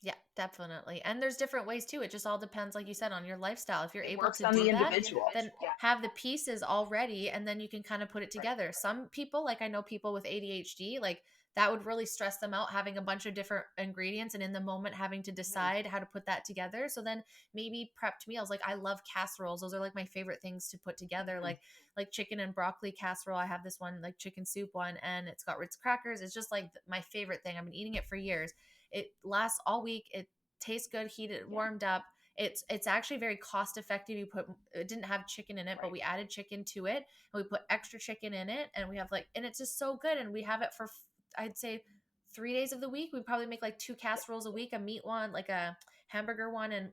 Yeah, definitely. And there's different ways too. It just all depends, like you said, on your lifestyle. If you're It able works to on do the that, individual. then Yeah, have the pieces all ready and then you can kind of put it together. Some people, like I know people with ADHD, like that would really stress them out having a bunch of different ingredients and in the moment having to hmm, decide how to put that together. So then maybe prepped meals. Like I love casseroles. Those are like my favorite things to put together. hmm, Like chicken and broccoli casserole. I have this one, like chicken soup one, and it's got Ritz crackers. It's just like my favorite thing. I've been eating it for years. It lasts all week. It tastes good, heated, yeah, warmed up. It's actually very cost effective. You put it didn't have chicken in it, but right, we added chicken to it and we put extra chicken in it and we have like and it's just so good and we have it for I'd say 3 days of the week. We probably make like two yeah, casseroles a week, a meat one, like a hamburger one and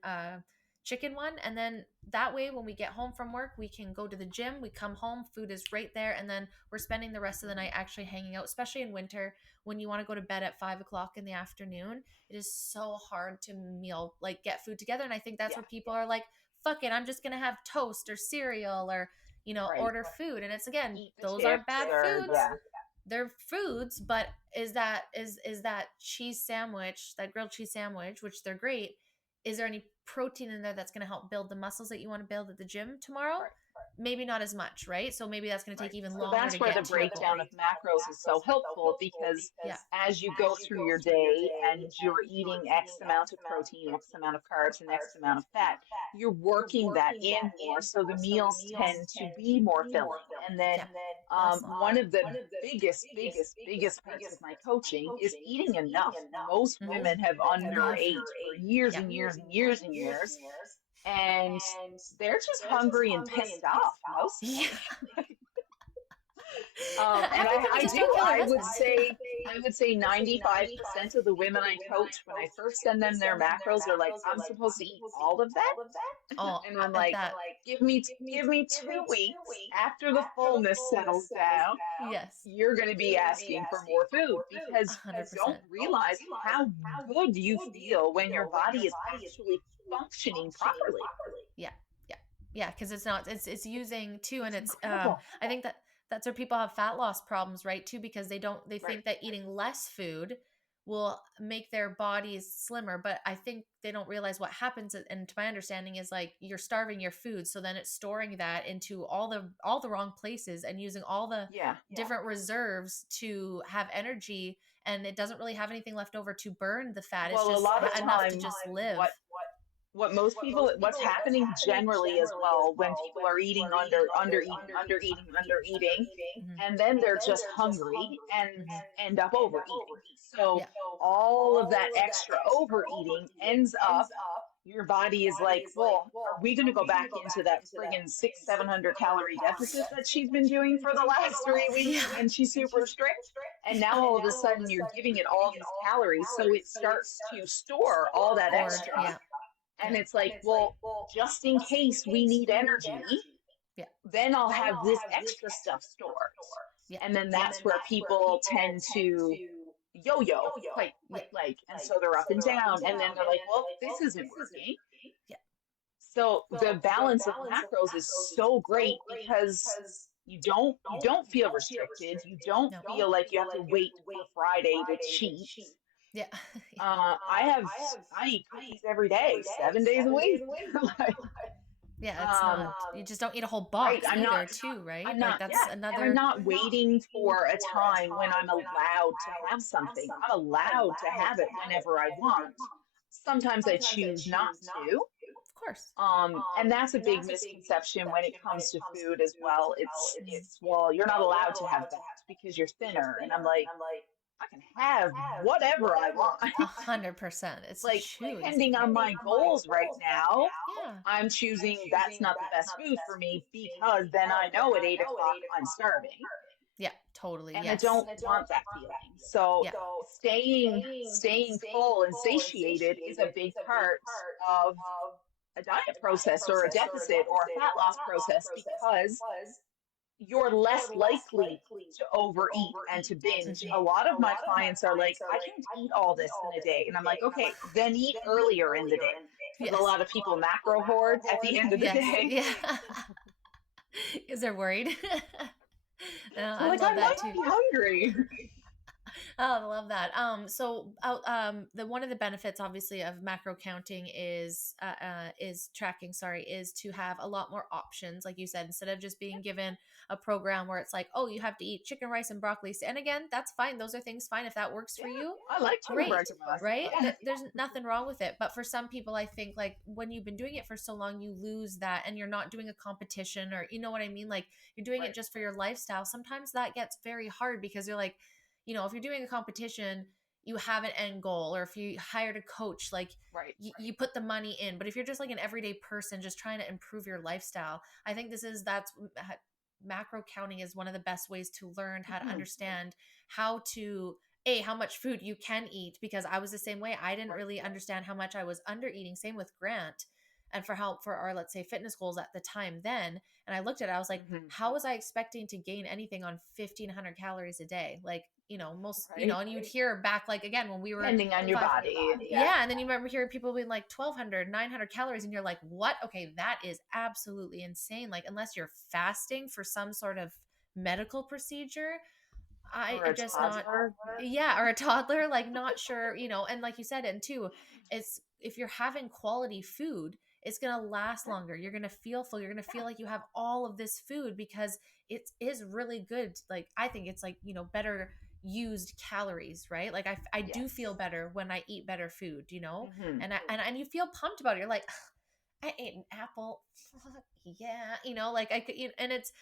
chicken one. And then that way when we get home from work, we can go to the gym, we come home, food is right there, and then we're spending the rest of the night actually hanging out, especially in winter when you want to go to bed at 5 o'clock in the afternoon. It is so hard to meal like get food together, and I think that's yeah, where people are like, fuck it, I'm just gonna have toast or cereal or right. order food. And it's again, Eat the those aren't chips bad or foods, yeah, they're foods, but is that cheese sandwich, that grilled cheese sandwich, which they're great, is there any protein in there that's going to help build the muscles that you want to build at the gym tomorrow? right. Maybe not as much, right? So maybe that's going to take Right. even So longer that's to where the get to your goal. breakdown of macros is so helpful because Yeah. as you go through your day and you're eating X amount of protein, X amount of carbs, and X amount of fat, you're working that in more. So the meals tend to be more filling. And then Yeah. Awesome. one of the biggest parts of my coaching is eating enough. Most women have Enough. underate for years Yeah. and years and years and years, and they're just hungry and pissed off Yeah. mostly. And Half the time they I just do. don't kill their I would husband. say, 95% of the women I coach, when I first send them their macros, they're like, "I'm supposed to eat all of that," Oh, and I'm like, that. "Give me 2 weeks after the fullness settles down. Yes. You're going to be asking for more food because you don't 100%. realize how good you feel when your body is actually functioning properly." Yeah. Yeah. Yeah. Because it's not, it's using too. And It's it's, incredible, I think that's where people have fat loss problems, right? Too, because they right? think that eating less food will make their bodies slimmer. But I think they don't realize what happens. And to my understanding is like you're starving your food. So then it's storing that into all the wrong places and using all the Yeah. different reserves to have energy. And it doesn't really have anything left over to burn the fat. It's Well, a just lot of enough to times, just live. what's happening generally as well when people are eating under eating, Mhm. and then they're just hungry and Mhm. end up overeating. So Yeah. all of that extra overeating ends up, your body is like, well, are we going to go back into that friggin' 700 calorie deficit that she's been doing for the last 3 weeks Yeah. and she's super strict? And now all of a sudden you're giving it all these calories, so it starts to store all that Stored. extra. Yeah. And Yeah. it's like, well, just in case we need energy, Yeah. then I'll have this extra stuff stored. Yeah. And then that's where people tend to yo-yo quite Yeah. like, and so they're up and down, and then they're like, well, this isn't working. Yeah. So the balance of macros is so great because you don't feel restricted. You don't No. feel like you have to wait for Friday to cheat. Yeah. I eat cookies every day, 7 days a week. Like, Yeah, it's Um, not. You just don't eat a whole right. box either, too, right? I'm Like not, that's yeah, and I'm another. not waiting for a time when I'm allowed to have something. I'm allowed to have it whenever I want. Sometimes I choose not to. Of course. And that's a big misconception when it comes to food as well. It's well, you're not allowed to have that because you're thinner. And I'm like, I can have whatever I want. 100%. It's Like, choose. depending on my goals right now, Yeah. I'm choosing that's not the best food for me because then I know at 8 o'clock I'm starving Yeah, totally. and I Yes. don't want that feeling. So Yeah. staying full and satiated is a big part of a diet process or a deficit or a fat loss process because you're less likely to overeat and to binge. A lot of my clients are like, I can't eat all this in a day. And I'm like, okay, then eat earlier in the day. Because a Yes. lot of people macro hoard at the end of the Yes. day. Yeah. Because they're worried. No, They're I like, love I that might too. be hungry. Oh, I love that. So the one of the benefits, obviously, of macro counting is tracking. Sorry, is to have a lot more options, like you said, instead of just being given a program where it's like, oh, you have to eat chicken, rice, and broccoli. And again, that's fine. Those are things fine if that works Yeah, for you. I like chicken Great, breast sauce. right? Yeah. There's nothing wrong with it. But for some people, I think like when you've been doing it for so long, you lose that, and you're not doing a competition, or you know what I mean. Like you're doing it Right. just for your lifestyle. Sometimes that gets very hard because you're like, if you're doing a competition, you have an end goal, or if you hired a coach, like Right. you put the money in. But if you're just like an everyday person just trying to improve your lifestyle, I think that's macro counting is one of the best ways to learn how to Mhm. understand how to how much food you can eat, because I was the same way. I didn't really understand how much I was under eating. Same with Grant, and for our, let's say, fitness goals at the time then. And I looked at it, I was like, Mhm. how was I expecting to gain anything on 1,500 calories a day? Like, most, Right. and you'd hear back, like, again, when we were Depending on your five, body. Yeah. yeah. And then you remember hearing people being like 1,200, 900 calories. And you're like, what? Okay, that is absolutely insane. Like, unless you're fasting for some sort of medical procedure, Or I a just not, toddler. yeah, or a toddler, like not sure, and like you said, and two, it's if you're having quality food, it's gonna last longer. You're gonna feel full. You're gonna feel like you have all of this food because it is really good. Like I think it's like better used calories, right? Like I do feel Yes. better when I eat better food, Hmm. and you feel pumped about it. You're like, I ate an apple. Fuck yeah, like I could, and it's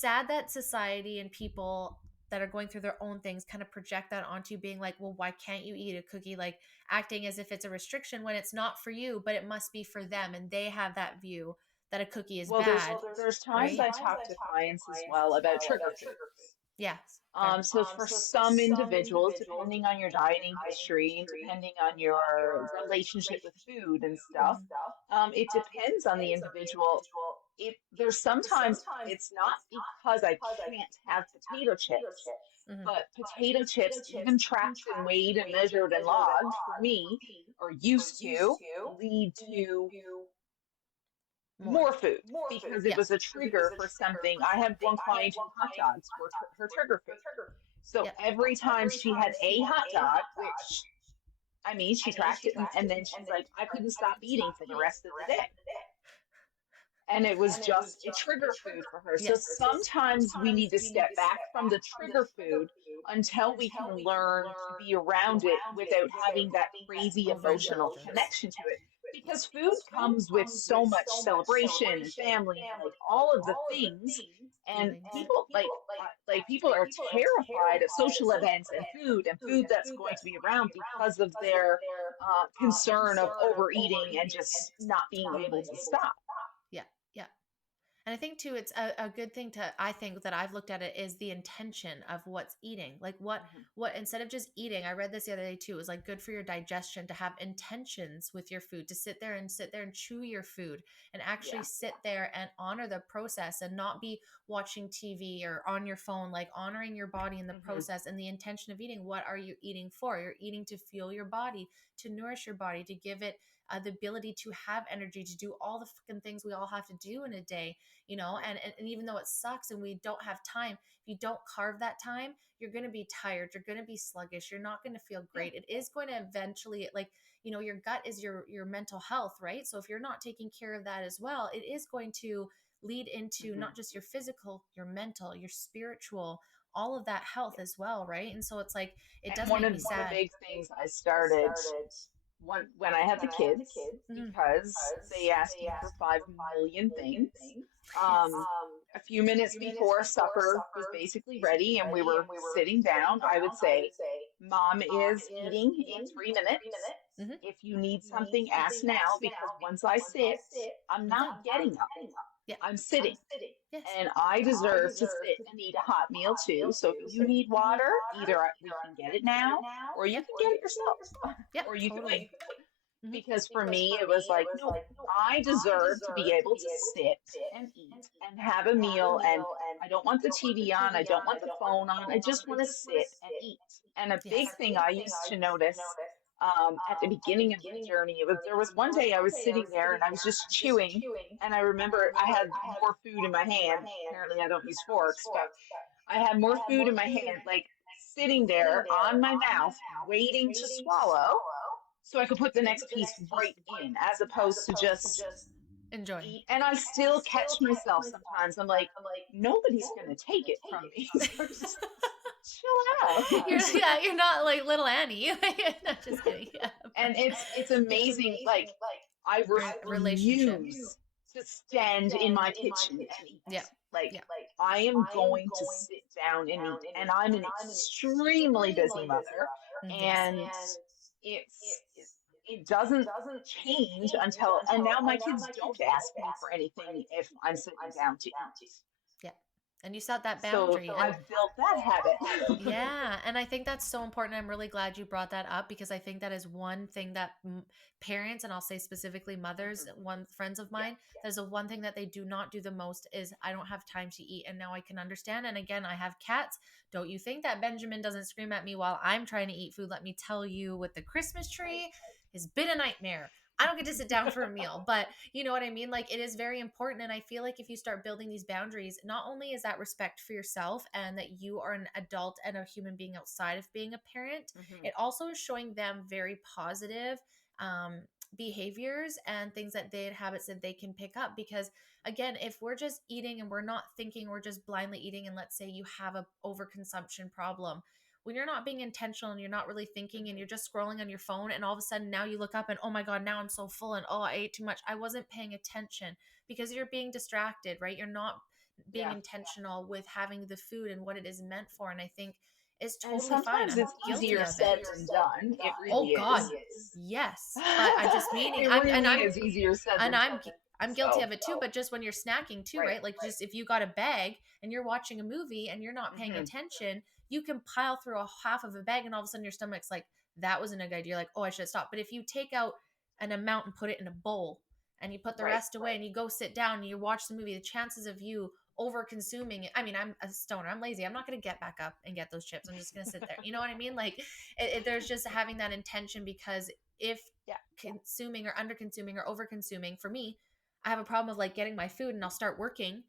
sad that society and people that are going through their own things kind of project that onto you, being like, well, why can't you eat a cookie? Like acting as if it's a restriction when it's not for you, but it must be for them, and they have that view that a cookie is Well, bad, there's times right? I talk to clients as well about trigger foods. Yeah, fair. So for some individuals, depending on your dieting history and depending on your relationship with food and stuff, it depends on the individual. There's sometimes it's not because I can't have potato chips, Mhm. but potato chips, even tracked and weighed and measured and logged for me, or used to, lead to More. more food because it Yeah. was a trigger for something. I had one client who hot dogs were her trigger food. So Yep. every time she had a hot dog, which I mean, she tracked it and then she's like, I couldn't stop eating for the rest of the day. And it was just a trigger food for her. So Yes. sometimes we need to step back from the trigger food until we can learn to be around it without having that crazy emotional Overindulgence. connection to it. Because food comes with so much celebration and family and like all of the things. And Feelings. people like people are terrified of social events and food that's going to be around because of their concern of overeating and just not being able to stop. Yeah. Yeah. And I think too, it's a good thing I think that I've looked at it is the intention of what's eating. Like Mhm. what, instead of just eating, I read this the other day too, it was like good for your digestion to have intentions with your food, to sit there and chew your food and actually Yeah. sit there and honor the process and not be watching TV or on your phone, like honoring your body in the Hmm. process and the intention of eating. What are you eating for? You're eating to fuel your body, to nourish your body, to give it the ability to have energy, to do all the fucking things we all have to do in a day. and even though it sucks and we don't have time, if you don't carve that time, you're going to be tired, you're going to be sluggish, you're not going to feel Yeah. great. It is going to eventually, like, your gut is your mental health, right? So if you're not taking care of that as well, it is going to lead into Hmm. not just your physical, your mental, your spiritual, all of that health Yeah. as well, right? And so it's like, it And does one make of me the sad. big things I started when I had the kids, Mhm. because they asked me for 5 million things. Um, a few minutes before supper was basically ready and we were sitting down, I would say, Mom is eating in 3 minutes. Mhm. If you need something, ask now, because once I sit, I'm I'm not done. getting up. Yeah. I'm sitting. Yes. And I deserve to sit and eat a hot meal too. So if you need water, either we can get it now or you Yep. can get it yourself, Yep. or you can Totally. wait. Hmm. Because for me, it was like, no, I deserve to be able to sit and eat and have a meal. And I don't want the TV on. I don't want the phone on. I just want to sit and eat. And a big thing I used to notice at the beginning of my journey, there was one day I was sitting there and I was just chewing. And I remember I had more food in my hand. Apparently, I don't use forks, but I had more food in my hand, like sitting there on my mouth, waiting to swallow so I could put the next piece right in, as opposed to just Enjoying. eat. And I still catch myself sometimes. I'm like, nobody's going to take it from me. So just chill out. You're not like little Annie. No, just kidding. Yeah. And it's amazing. Like, I Relationship. refuse to stand in my kitchen to eat. Yeah. Like, Yeah. I am going to sit down and eat. And I'm an extremely busy mother. Yes. And it's it doesn't change until, and now my kids don't ask me for anything if I'm sitting down to eat. Yeah. And you set that So boundary. And I've built that habit. yeah, and I think that's so important. I'm really glad you brought that up because I think that is one thing that parents, and I'll say specifically mothers, Mhm. one friends of Yeah. mine, there's the one thing that they do not do the most is I don't have time to eat. And now I can understand. And again, I have cats. Don't you think that Benjamin doesn't scream at me while I'm trying to eat food? Let me tell you, with the Christmas tree, has been a nightmare. I don't get to sit down for a meal, but you know what I mean? Like, it is very important. And I feel like if you start building these boundaries, not only is that respect for yourself and that you are an adult and a human being outside of being a parent, Mhm. it also is showing them very positive um, behaviors and things that they habits that they can pick up. Because again, if we're just eating and we're not thinking, we're just blindly eating, and let's say you have a overconsumption problem, when you're not being intentional and you're not really thinking and Mhm. you're just scrolling on your phone and all of a sudden now you look up and oh my god, now I'm so full and oh, I ate too much, I wasn't paying attention because you're being distracted, right? You're not being Yeah. intentional with having the food and what it is meant for. And I think it's And totally fine. sometimes I'm it's guilty easier of it. said than done. It Oh really god, is. yes, but I just meaning It I'm and really I'm is easier said and than I'm done. I'm guilty So, of it too, but just when you're snacking too, right. right? Like, just if you got a bag and you're watching a movie and you're not paying Hmm. attention, you can pile through a half of a bag and all of a sudden your stomach's like, that wasn't a good idea. You're like, oh, I should have stopped. But if you take out an amount and put it in a bowl and you put the Right. rest away and you go sit down and you watch the movie, the chances of you over consuming it. I mean, I'm a stoner. I'm lazy. I'm not going to get back up and get those chips. I'm just going to sit there. You know what I mean? Like, there's just having that intention because if Yeah. consuming or under consuming or over consuming, for me, I have a problem with like getting my food and I'll start working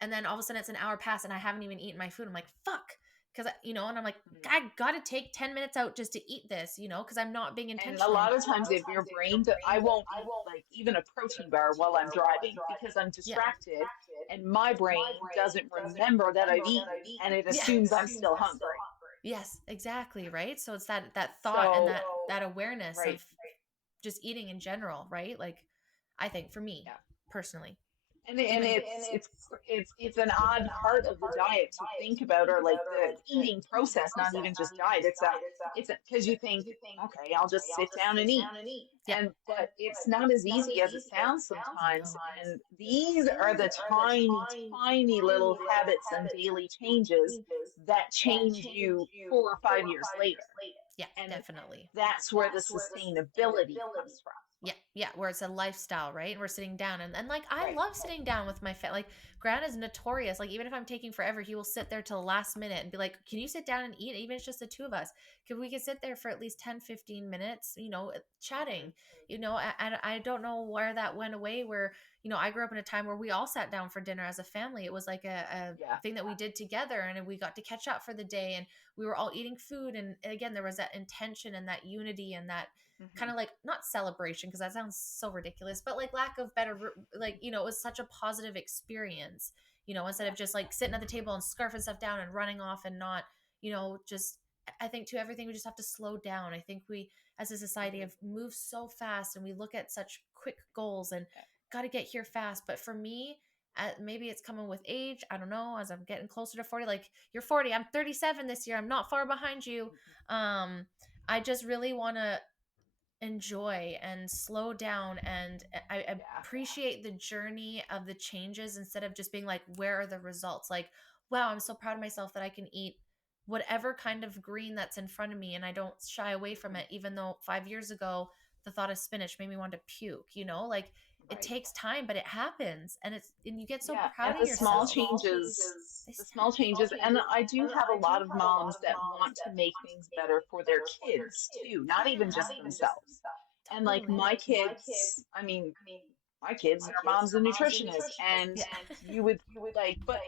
and then all of a sudden it's an hour past and I haven't even eaten my food. I'm like, fuck. Because, and I'm like, Mhm. I got to take 10 minutes out just to eat this, because I'm not being And a intentional. lot of times, if your brain, I won't eat like even a protein bar while I'm driving because I'm Yeah. distracted and my brain doesn't remember that I've eaten and it Yeah. assumes I'm still hungry. Yes, exactly. Right. So it's that thought and So, that awareness right. of just eating in general. Right. Like, I think for me Yeah. personally, And even it's an odd part of the diet to think about, or like the eating process, not even just diet. It's because you think, okay, I'll just sit down and eat. yeah. But it's not as easy as it sounds sometimes. No. And these are the tiny, tiny little habits and daily changes that change you 4 or 5 years later. Yeah, And definitely. that's where the sustainability comes from. Yeah, where it's a lifestyle, right? And we're sitting down, and like I Right. love sitting down with my like Grant is notorious. Like even if I'm taking forever, he will sit there till the last minute and be like, "Can you sit down and eat?" Even if it's just the two of us. We could sit there for at least 10, 15 minutes, Hmm. chatting. I don't know where that went away where, I grew up in a time where we all sat down for dinner as a family. It was like a Yeah. thing that we did together, and we got to catch up for the day, and we were all eating food, and again there was that intention and that unity and that kind Hmm. of like not celebration because that sounds so ridiculous, but like lack of better, like, it was such a positive experience, instead Yeah. of just like sitting at the table and scarfing stuff down and running off and not, just, I think to everything we just have to slow down. I think we as a society Hmm. have moved so fast and we look at such quick goals and Yeah. got to get here fast. But for me, maybe it's coming with age. I don't know. As I'm getting closer to 40, like you're 40, I'm 37 this year. I'm not far behind you. Hmm. I just really want to enjoy and slow down, and I Yeah. appreciate the journey of the changes instead of just being like, where are the results? Like, wow, I'm so proud of myself that I can eat whatever kind of green that's in front of me and I don't shy away from Hmm. it, even though 5 years ago the thought of spinach made me want to puke, like it Right. takes time, but it happens, and you get so Yeah, proud and of yourself. They the stack. small changes, and I do have a lot of moms that want to make things better for their kids too, not even just themselves. And like Totally. my kids, I mean, my kids, their mom's a nutritionist, and Yeah. you would like, but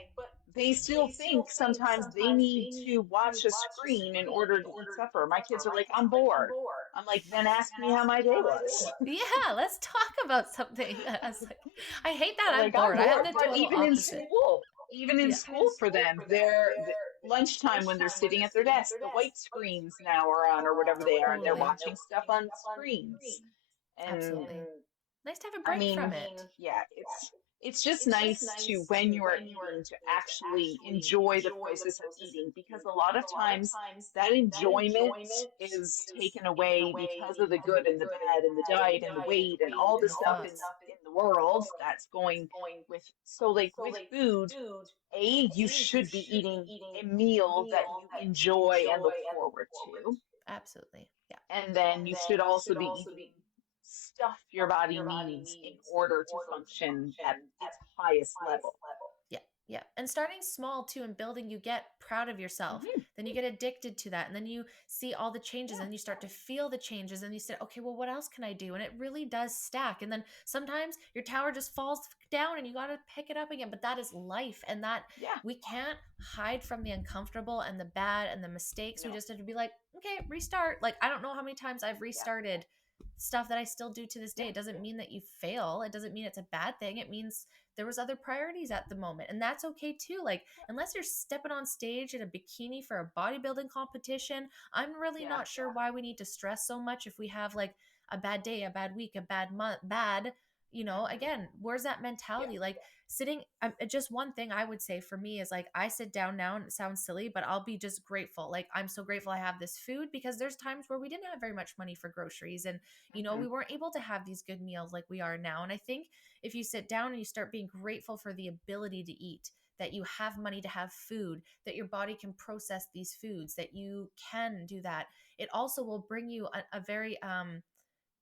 they still think sometimes they need to watch a screen in order to eat supper. My kids are like, I'm bored. I'm like, then ask me how my day was. Yeah, let's talk about something. I was like, I hate that. They're I'm like, I'm bored. I have bored. the But total opposite. even in Yeah. school for them, lunchtime when they're sitting at their desk, the white screens now are on or whatever they are, and they're Totally. watching stuff on screens. And Absolutely. Nice to have a I break from mean, it. yeah, it's just nice to when you are eating to actually enjoy the process of eating because a lot of times that enjoyment is taken away because of the good and the bad and the diet and the weight and all the And stuff thoughts. in the world that's going with so like with food, you should be eating a meal that you enjoy and look forward to, Absolutely. Yeah. and then you should also be eating stuff your body needs in order to function at its highest level. Yeah, yeah. And starting small too and building, you get proud of yourself. Hmm. Then you get addicted to that. And then you see all the changes Yeah, and you start to feel the changes and you say, okay, well, what else can I do? And it really does stack. And then sometimes your tower just falls down and you got to pick it up again. But that is life. And that yeah, we can't hide from the uncomfortable and the bad and the mistakes. We no, just have to be like, okay, restart. Like, I don't know how many times I've yeah, restarted stuff that I still do to this day. yeah, It doesn't mean that you fail. It doesn't mean it's a bad thing. It means there was other priorities at the moment, and that's okay too. Like, unless you're stepping on stage in a bikini for a bodybuilding competition, I'm really yeah, not sure why we need to stress so much if we have like a bad day, a bad week, a bad month, bad, hmm, again, where's that yeah, mentality? Like sitting, just one thing I would say for me is like I sit down now, and it sounds silly, but I'll be just grateful. Like, I'm so grateful I have this food, because there's times where we didn't have very much money for groceries, and hmm, we weren't able to have these good meals like we are now. And I think if you sit down and you start being grateful for the ability to eat, that you have money to have food, that your body can process these foods, that you can do that, it also will bring you a very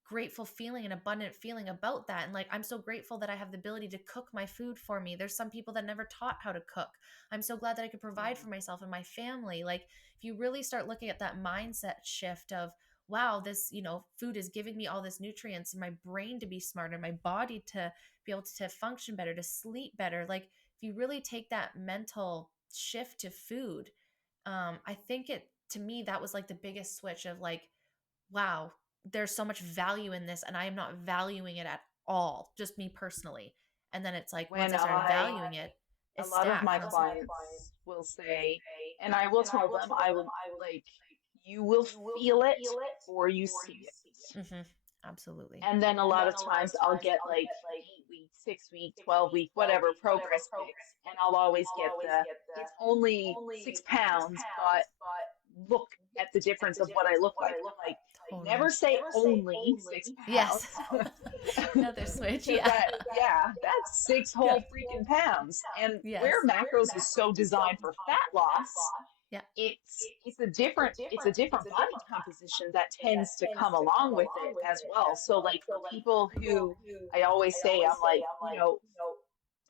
grateful feeling, an abundant feeling about that. And like, I'm so grateful that I have the ability to cook my food for me. There's some people that never taught how to cook. I'm so glad that I could provide hmm, for myself and my family. Like, if you really start looking at that mindset shift of, wow, this, food is giving me all this nutrients, and my brain to be smarter, my body to be able to function better, to sleep better. Like, if you really take that mental shift to food, I think it, to me, that was like the biggest switch of like, wow, there's so much value in this and I am not valuing it at all, just me personally. And then it's like once when I started valuing it, a it lot of stacked my once. clients will say, and I will tell them, I will like, you will feel it before you see it. Mm-hmm. Absolutely. And then a lot of times I'll get like 8 week, 6 week, 12 week, whatever progress pics. And I'll always get it's only 6 pounds, but look at the difference of what I look like. I'm like, Totally. never say only six Yes. pounds Another switch. because Yeah. that's six Yeah. whole freaking pounds. And where Yes. macros is so designed for fat loss, Yeah. It's a different body composition that tends to come along with it as well. So like for people who, I always say, I'm like,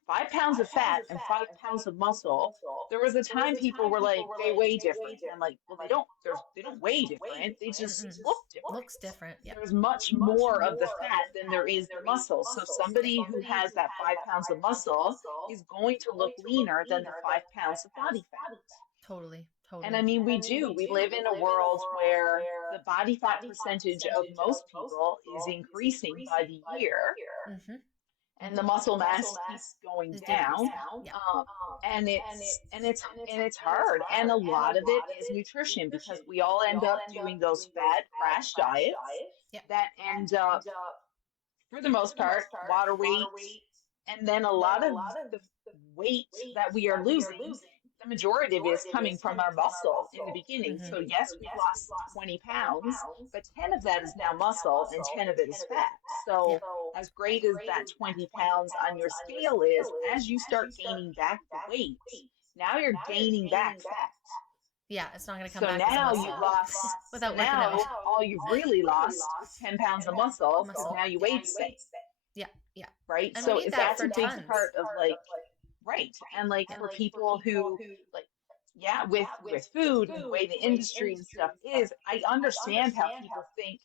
5 pounds of fat and 5 pounds of muscle. There was a time people were like, they weigh different. And I'm like, well, they don't weigh different. They just Mm-mm. look different. Looks different. Yeah. There's much more of the fat than there is the muscle. So somebody who has that 5 pounds of muscle is going to look leaner than the 5 pounds of body fat. Totally. And I Totally. mean, we live in a world where the body fat percentage of most people is increasing by the year, Mm-hmm. and Mm-hmm. the muscle mass keeps going Is down. decreasing. Yeah. And it's hard, and a lot of it is nutrition, because we all end up doing those fat crash diets Yeah. that end up, for the most part, water weight, and then a lot of the weight that we are losing, the majority of it is coming from our muscle in the beginning. Mm-hmm. So yes, we've lost 20 pounds, but 10 of that is now muscle and 10 of it is fat. Yeah. So as great as that 20 pounds on your scale is, as you start gaining back the weight, now you're gaining back fat. Yeah. It's not going to come So back as now muscle you've lost, so without working out. now all you've really lost was 10 pounds of muscle, because Muscle. now you weigh the same, Yeah. Yeah. right? And we So need that that's for a big tons. part of like, right. And like for people who like, yeah, with food and the way the industry and stuff is, I understand how people think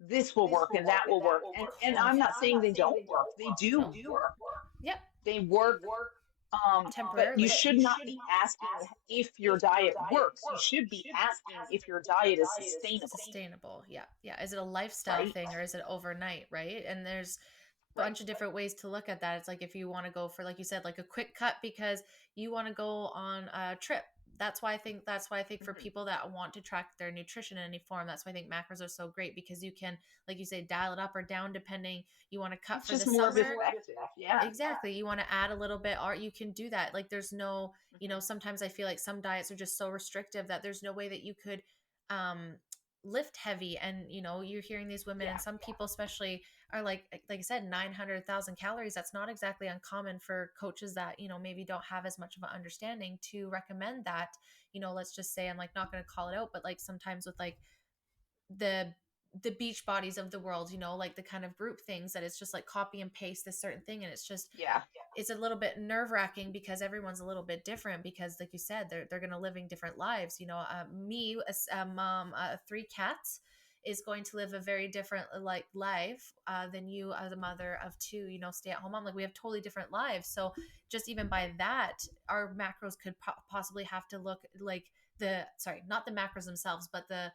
this will work and that will work. And I'm not saying they don't work. They do No. work. Yep. They work. But you Temporarily. should not be asking if your diet works. You should be asking if your diet is sustainable, Sustainable. Yeah. Yeah. Is it a lifestyle right? thing or is it overnight? Right. And there's a Right. bunch of different ways to look at that. It's like if you want to go for, like you said, like a quick cut because you want to go on a trip. That's why I think for Mhm. people that want to track their nutrition in any form, that's why I think macros are so great, because you can, like you say, dial it up or down depending. You want to cut It's for the just more summer. effective. Yeah. Exactly. You want to add a little bit, or you can do that. Like there's no, Mhm. sometimes I feel like some diets are just so restrictive that there's no way that you could um lift heavy. And you're hearing these women, Yeah. and some people especially are like I said, 900,000 calories. That's not exactly uncommon for coaches that maybe don't have as much of an understanding to recommend that. Let's just say, I'm like not going to call it out, but like sometimes with like the beach bodies of the world, like the kind of group things that it's just like copy and paste this certain thing, and it's just, Yeah. it's a little bit nerve-wracking because everyone's a little bit different, because like you said, they're going to living different lives. Me, as a mom, 3 cats, is going to live a very different like life than you as a mother of two, stay at home mom. Like we have totally different lives. So just even by that, our macros could possibly have to look like not the macros themselves, but the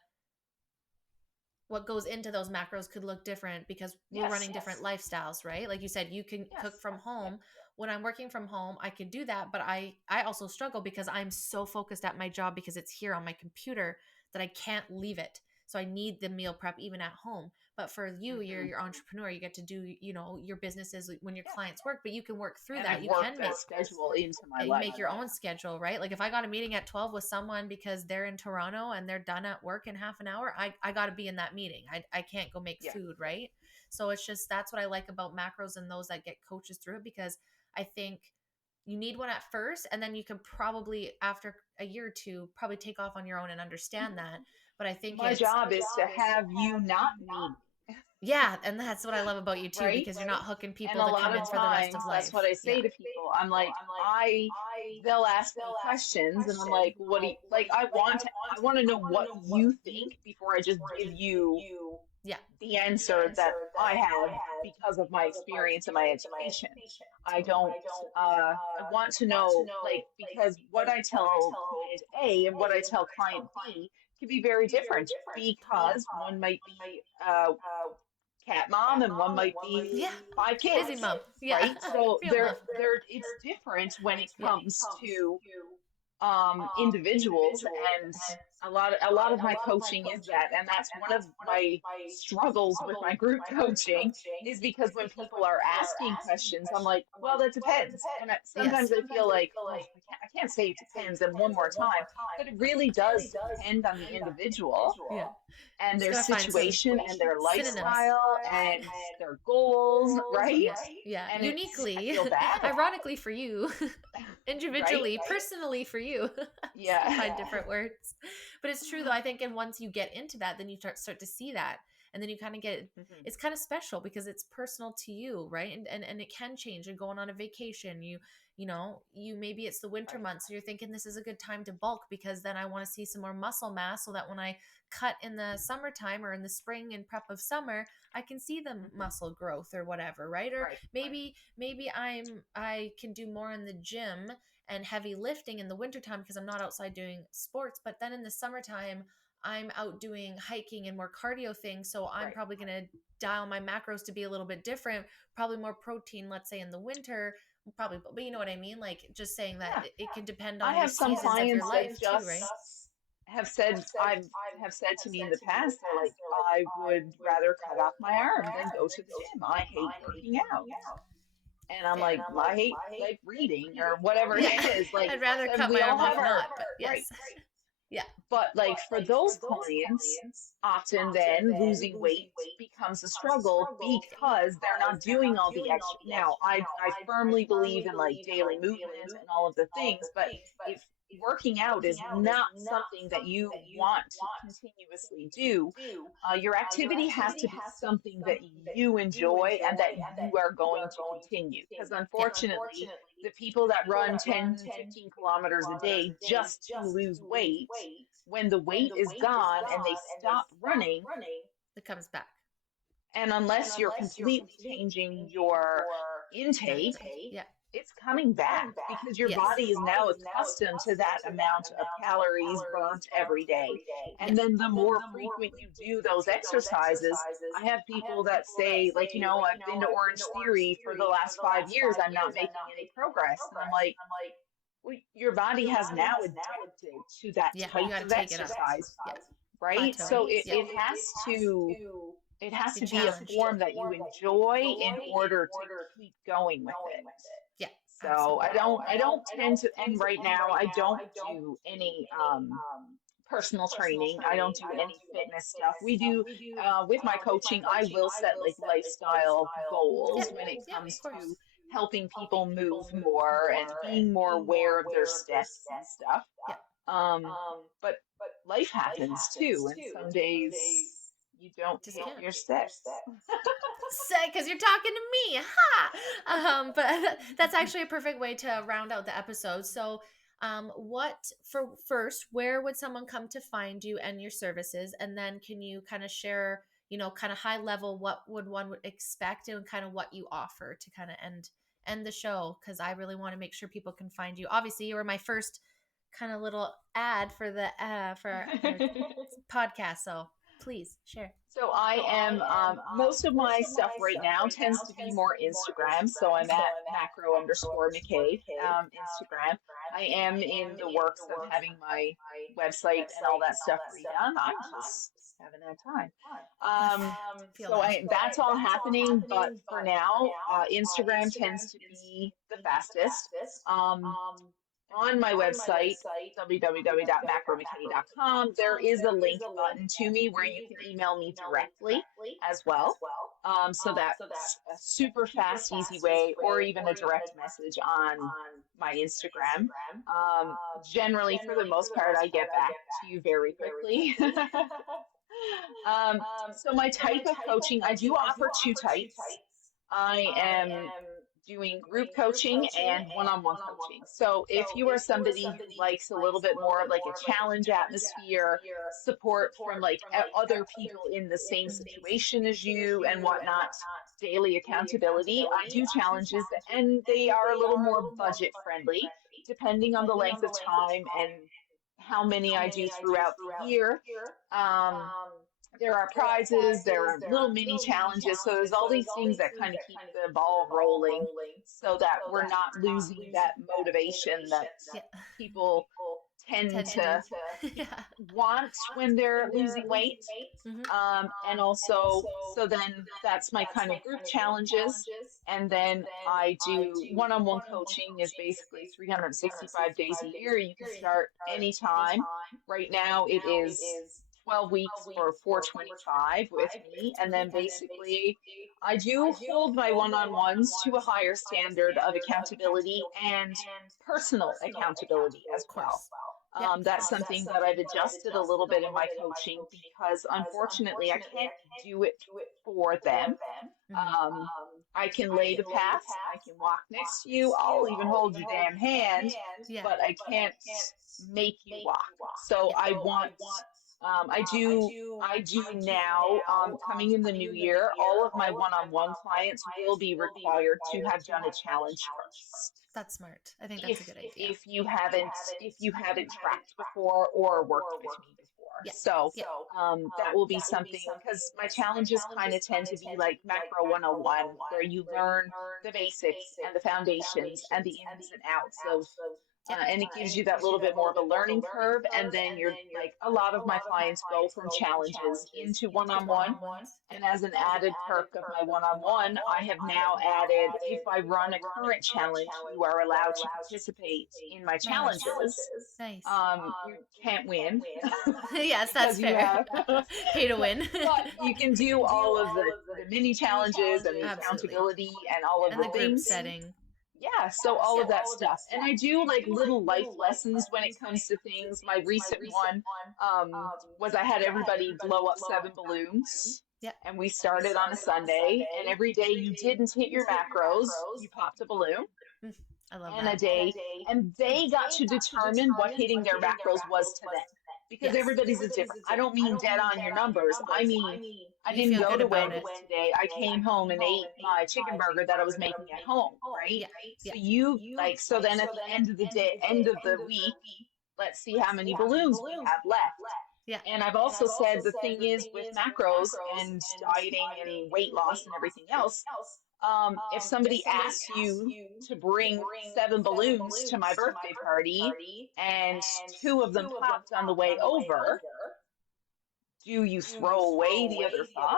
what goes into those macros could look different because we're Yes. running different lifestyles, right? Like you said, you can cook Yes. from home. When I'm working from home, I could do that, but I also struggle because I'm so focused at my job because it's here on my computer that I can't leave it. So I need the meal prep even at home. But for you, you're Mhm. your entrepreneur. You get to do, your businesses when your Yeah. clients work, but you can work through And that. I've You worked can make that schedule into my you life. make your own schedule, right? Like if I got a meeting at 12 with someone because they're in Toronto and they're done at work in half an hour, I got to be in that meeting. I can't go make Yeah. food, right? So it's just, that's what I like about macros and those that get coaches through it, because I think you need one at first, and then you can probably, after a year or two, probably take off on your own and understand that. But I think My job is to have you not need me, yeah, and that's what I love about you too, right? because you're not hooking And people a to lot come of in for the rest of times that's life. what I Yeah. say to people. I'm like, they'll ask me questions, and I'm like, well, what do you like? I want to know what you think before I just give you Yeah. the answer that I have because of my experience and my education. I Totally. don't, I want to know, like, because what I tell client A and what I tell client B can be very different, Totally. because one might be a cat mom and one might be Yeah. 5 kids, Busy mom. Yeah. right? So Real mom. it's different when it Yeah. comes to individuals. And a lot of my coaching is that, and that's one of my struggles with my group coaching, is because when people are asking questions, I'm like, well, that depends. And sometimes I feel like, oh, I can't say it depends and one more time, but it really does depend on the individual Yeah. and Just their gotta find some situation and their synonyms. lifestyle and their goals, right? Yeah. Yeah. And I Uniquely, feel bad, ironically for you, right? individually, personally for you. Just Yeah. find different words. But it's true though. I think, and once you get into that, then you start to see that. And then you kind of get, Mhm. it's kind of special because it's personal to you, right? And it can change. And going on a vacation, you maybe it's the winter Right. months, so you're thinking this is a good time to bulk because then I want to see some more muscle mass so that when I cut in the summertime or in the spring and prep of summer, I can see the Mhm. muscle growth or whatever, right? Or Right. maybe I can do more in the gym and heavy lifting in the wintertime because I'm not outside doing sports, but then in the summertime I'm out doing hiking and more cardio things, so I'm Right. probably going to dial my macros to be a little bit different, probably more protein, let's say in the winter, probably, but you know what I mean, like just saying that Yeah. it can depend I on your have some seasons of your clients that life too, right? just have said to me in the past, they're like, I would rather cut off my arm than go to the gym. I hate working out. And I'm Fair. like, I hate like reading or whatever it Yeah. is. Like, I'd rather and cut we my all arm have off our not, but right. yes. Yeah. But like for those clients, often then losing weight becomes a struggle because they're not doing all the extra. Now, I firmly believe in like daily movement and all of the things, but if working out is not something that you want to continuously do, your activity has to be something that you enjoy and that you are going to continue. Because Yeah. unfortunately, the people that run 10, 15 kilometers a day just to lose weight, when the weight is gone and they stop running, It comes back. and unless you're completely changing your Diet. intake, Yeah. it's coming back because your Yes. body is now accustomed to that amount of calories burnt every day. Yeah. And then the more frequent you do those exercises, I have people that say, like, I've been to Orange Theory for the last 5 years, I'm not making any progress. And I'm like, well, your body has now adapted to that Yeah. You type got to of take it up. exercise, Yeah. right? Plateau. So it, Yeah. it has to it has Be to be a challenged. form that you enjoy in order to keep going with it. Yeah. So Absolutely. I don't tend to, and right now I don't do any personal training. I don't do any fitness stuff. We do with my coaching, I will set like lifestyle Yeah. goals when it Yeah. comes Of course. to helping people move more and being more aware of their steps and stuff. Yeah. Um, but life happens too, and some days you don't Just hit can't. your steps. Say, because you're talking to me. Ha! But that's actually a perfect way to round out the episode. So, what for first, where would someone come to find you and your services? And then can you kind of share, kind of high level, what would expect and kind of what you offer to kind of end the show? Because I really want to make sure people can find you. Obviously, you were my first kind of little ad for the for our podcast. So please share. So I am, most of my stuff right now tends to be more Instagram. So I'm at macro_Mckay, Instagram. I am in the works of having my website and all that stuff redone. I just haven't had time. I feel So that. that's all happening. But for now, Instagram tends to be the fastest. On my website, www.macromckay.com, there is a link button to me where you can email me directly as well. So that's a super fast, easy way, or even a direct message on my Instagram. Generally, for the most part, I get back to you very quickly. So my type of coaching, I do offer two types. I am doing group coaching and one-on-one coaching. So if you are somebody who likes a little bit more of like a challenge atmosphere, support from like other people in the same situation as you and whatnot, daily accountability, I do challenges and they are a little more budget friendly, depending on the length of time and how many I do throughout the year. Um, there are prizes, there are little mini challenges. So there's all these things that kind of keep the ball rolling so that we're not losing that motivation that Yeah. people tend Tend to to do. Yeah. want when they're losing weight. Hmm. And also, so then that's my kind of group challenges. And then I do one-on-one coaching is basically 365 days a year. You can start anytime. Right now it is 12 weeks for 425 with me. And then basically I do hold my one-on-ones to a higher standard of accountability and personal accountability as Of well. course. Yeah. That's something that I've adjusted a little bit in my coaching because unfortunately I can't do it for them. Hmm. Um, I can lay the path, I can walk next to you, I'll even hold your damn hand, Yeah. but I can't make you walk. So Yeah. I do now, coming in the new year, all of my one-on-one clients will be required to have done a challenge first That's smart. I think that's a if good idea. if you haven't tracked before or worked with me before. Yeah. So Yeah. that will be something because my challenges kind of tend to be like Macro 101, where you learn the basics and the foundations and the ins and outs of Yep. and it gives you that little bit more of a learning curve. And then you're like, a lot of my clients go from challenges into one Into on one. one-on-ones. Yep. And as an added perk of my one on one, I have now added if I run a current challenge, you are allowed to participate in my Nice. challenges. Nice. You can't win Yes, that's because you fair. have, Pay to win. but you can do all of the mini challenges and the Absolutely. accountability and all of And the the group things. setting. Yeah, so all of that stuff. And I do like little life lessons when it comes to things. My recent one was I had everybody blow up 7 balloons. Yep. And we started on a Sunday. And every day you didn't hit your macros, you popped a balloon Mm, I love and a that. day. And they got to determine what hitting their macros was to them. Because Yes. everybody's is different. I don't mean dead on your numbers. I mean, I You didn't feel go good to about it. Wendy's today. I came home and ate my chicken burger that I was making at home, right? Yeah. So Yeah. you like, so then at the end of the day, end of the week, let's see how many balloons we have left. Yeah. And I've also said the thing is with macros and dieting and weight loss and everything else, if somebody asks you to bring 7 balloons to my birthday party and 2 of them popped on the way over, do you throw away the other 5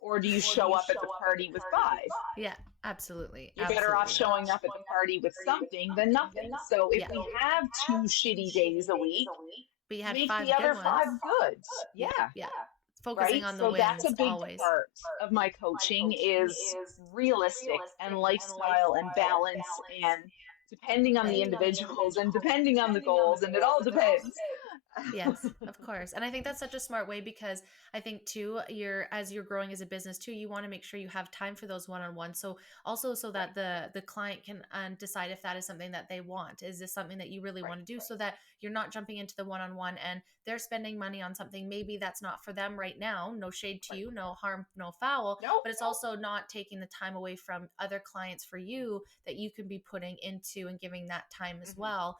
or do you show up at the party with 5? Yeah. Absolutely. You're better off Absolutely. showing up at the party with something than nothing. So if Yeah. we have 2 shitty days a week, But you had make the 5 good other ones. 5 good. Yeah. Yeah. Yeah. Focusing Right? on the So that's a wins big always. part of my coaching is realistic and lifestyle and balance and depending on the individuals and depending on the goals and it all depends. Yes, of course. And I think that's such a smart way because I think too, as you're growing as a business too, you want to make sure you have time for those one-on-ones. So also so that the client can decide if that is something that they want. Is this something that you really want to do so that you're not jumping into the one-on-one and they're spending money on something maybe that's not for them right now. No shade to you, no harm, no foul, Nope. but it's also not taking the time away from other clients for you that you can be putting into and giving that time as well.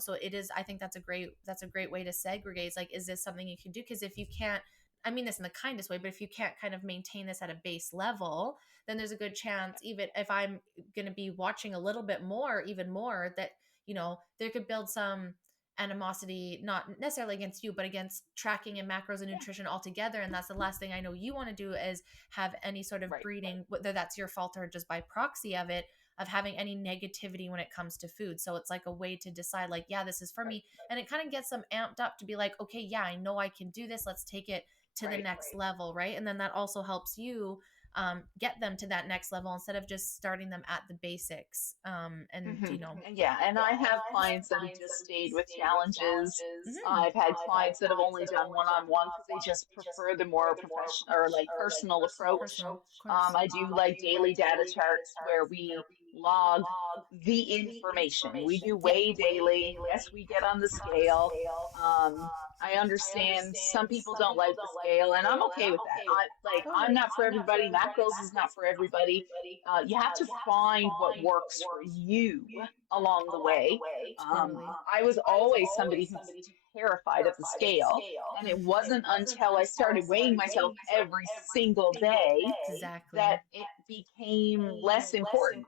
So it is, I think that's a great way to segregate. It's like, is this something you can do? Because if you can't, I mean this in the kindest way, but if you can't kind of maintain this at a base level, then there's a good chance, even if I'm going to be watching a little bit more, even more, that, there could build some animosity, not necessarily against you, but against tracking and macros and nutrition altogether. And that's the last thing I know you want to do is have any sort of breeding, whether that's your fault or just by proxy of it, of having any negativity when it comes to food. So it's like a way to decide like, yeah, this is for me. And it kind of gets them amped up to be like, okay, yeah, I know I can do this. Let's take it to the next level. Right. And then that also helps you get them to that next level instead of just starting them at the basics. Yeah, and I have clients that have just stayed with challenges. I've had clients that have only done one-on-one because they just prefer the more professional or like personal approach. Personal, of course. I do like daily data charts where we log the information. We do weigh daily. Yes, we get on the scale. I understand some people don't like the scale, and I'm okay with that. I'm not for everybody. Macros is not for everybody. You have to find what works for you along the way. Totally. I was always somebody who was terrified of the scale, and it wasn't until I started weighing myself every single day Exactly. that it became less important.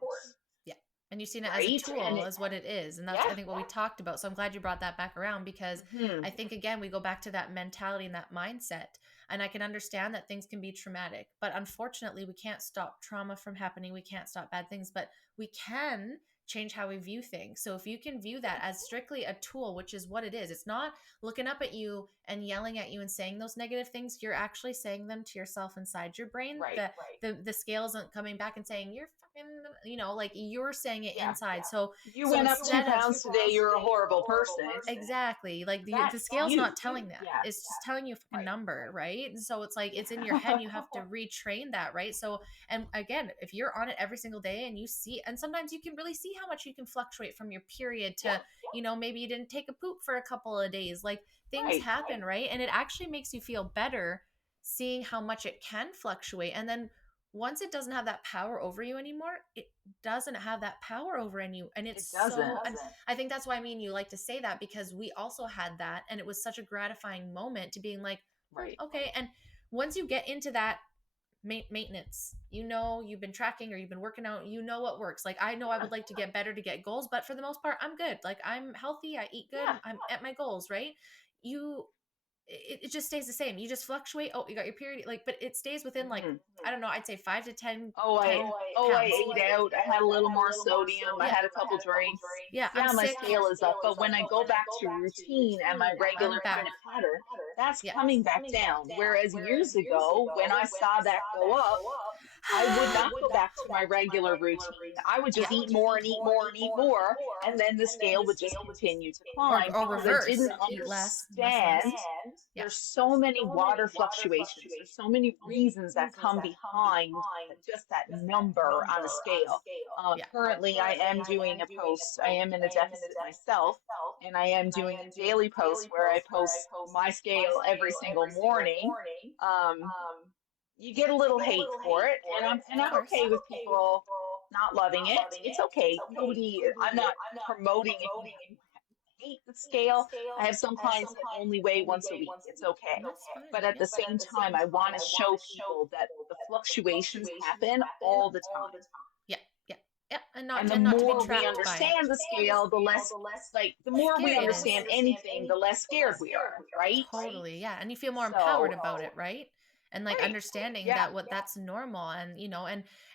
Yeah. And you've seen it as a right? And tool, it, is what it is. And that's, yeah. I think, what we talked about. So I'm glad you brought that back around, because Hmm. I think, again, we go back to that mentality and that mindset. And I can understand that things can be traumatic, but unfortunately, we can't stop trauma from happening. We can't stop bad things, but we can change how we view things. So if you can view that as strictly a tool, which is what it is, it's not looking up at you and yelling at you and saying those negative things. You're actually saying them to yourself inside your brain. Right. The scale isn't coming back and saying you're fucking, like you're saying it Yeah. inside. So You so went up two instead of pounds today, you're a horrible person. exactly, like the That's scale's you. not telling that. Yeah. It's just telling you a fucking Right. number, right? And so it's like it's in your head. You have to retrain that, right? So, and again, if you're on it every single day and you see, and sometimes you can really see how much you can fluctuate from your period Yeah. to, maybe you didn't take a poop for a couple of days. Like things Right. happen, right? And it actually makes you feel better seeing how much it can fluctuate. And then once it doesn't have that power over you anymore, it doesn't have that power over you. And It it's doesn't. so, and I think that's why me and you like to say that, because we also had that. And it was such a gratifying moment to being like, Right. okay. And once you get into that maintenance, you've been tracking or you've been working out, what works. Like I know I Yeah. would like to get better to get goals, but for the most part, I'm good. Like I'm healthy, I eat good, Yeah. I'm at my goals, right? You it just stays the same. You just fluctuate. Oh, you got your period, like, but it stays within, like, Hmm. I don't know, I'd say 5 to 10 Oh, 10 I pounds. ate out. I had a little more sodium. I Yeah. had a couple drinks. Yeah, I'm Yeah, my sick. scale is up. But when I go back to routine and my I'm regular kind back. of pattern, that's Yeah. coming back down. Whereas years ago, when I saw that go up, I would not go back to my regular routine. I would Yeah. just eat more and eat more and eat more, and then the scale would just continue to climb Or because I reverse, didn't eat less, less, less. understand Yeah. there's so many water fluctuations. There's so many reasons that come behind just that number on a scale. Yeah. Currently, I am doing a post. I am in a deficit myself, and I am doing a daily post where I post my scale every single morning. Um, you get a little hate for it, and I'm Of course. okay with people not loving it. It's okay. Nobody. I'm not promoting if you hate the scale. I have some clients that only weigh once a week. It's okay. That's fine. But at Yeah. the same time, I want to show people that the fluctuations happen all the time. Yeah. Yeah. Yeah. And And the not to be more we trapped by it. understand the scale, the less, like, the more we Scary it is. understand anything, the less scared we are, right? Totally. Yeah. And you feel more empowered So, about it, right? And like right. understanding Yeah. that what that's normal. And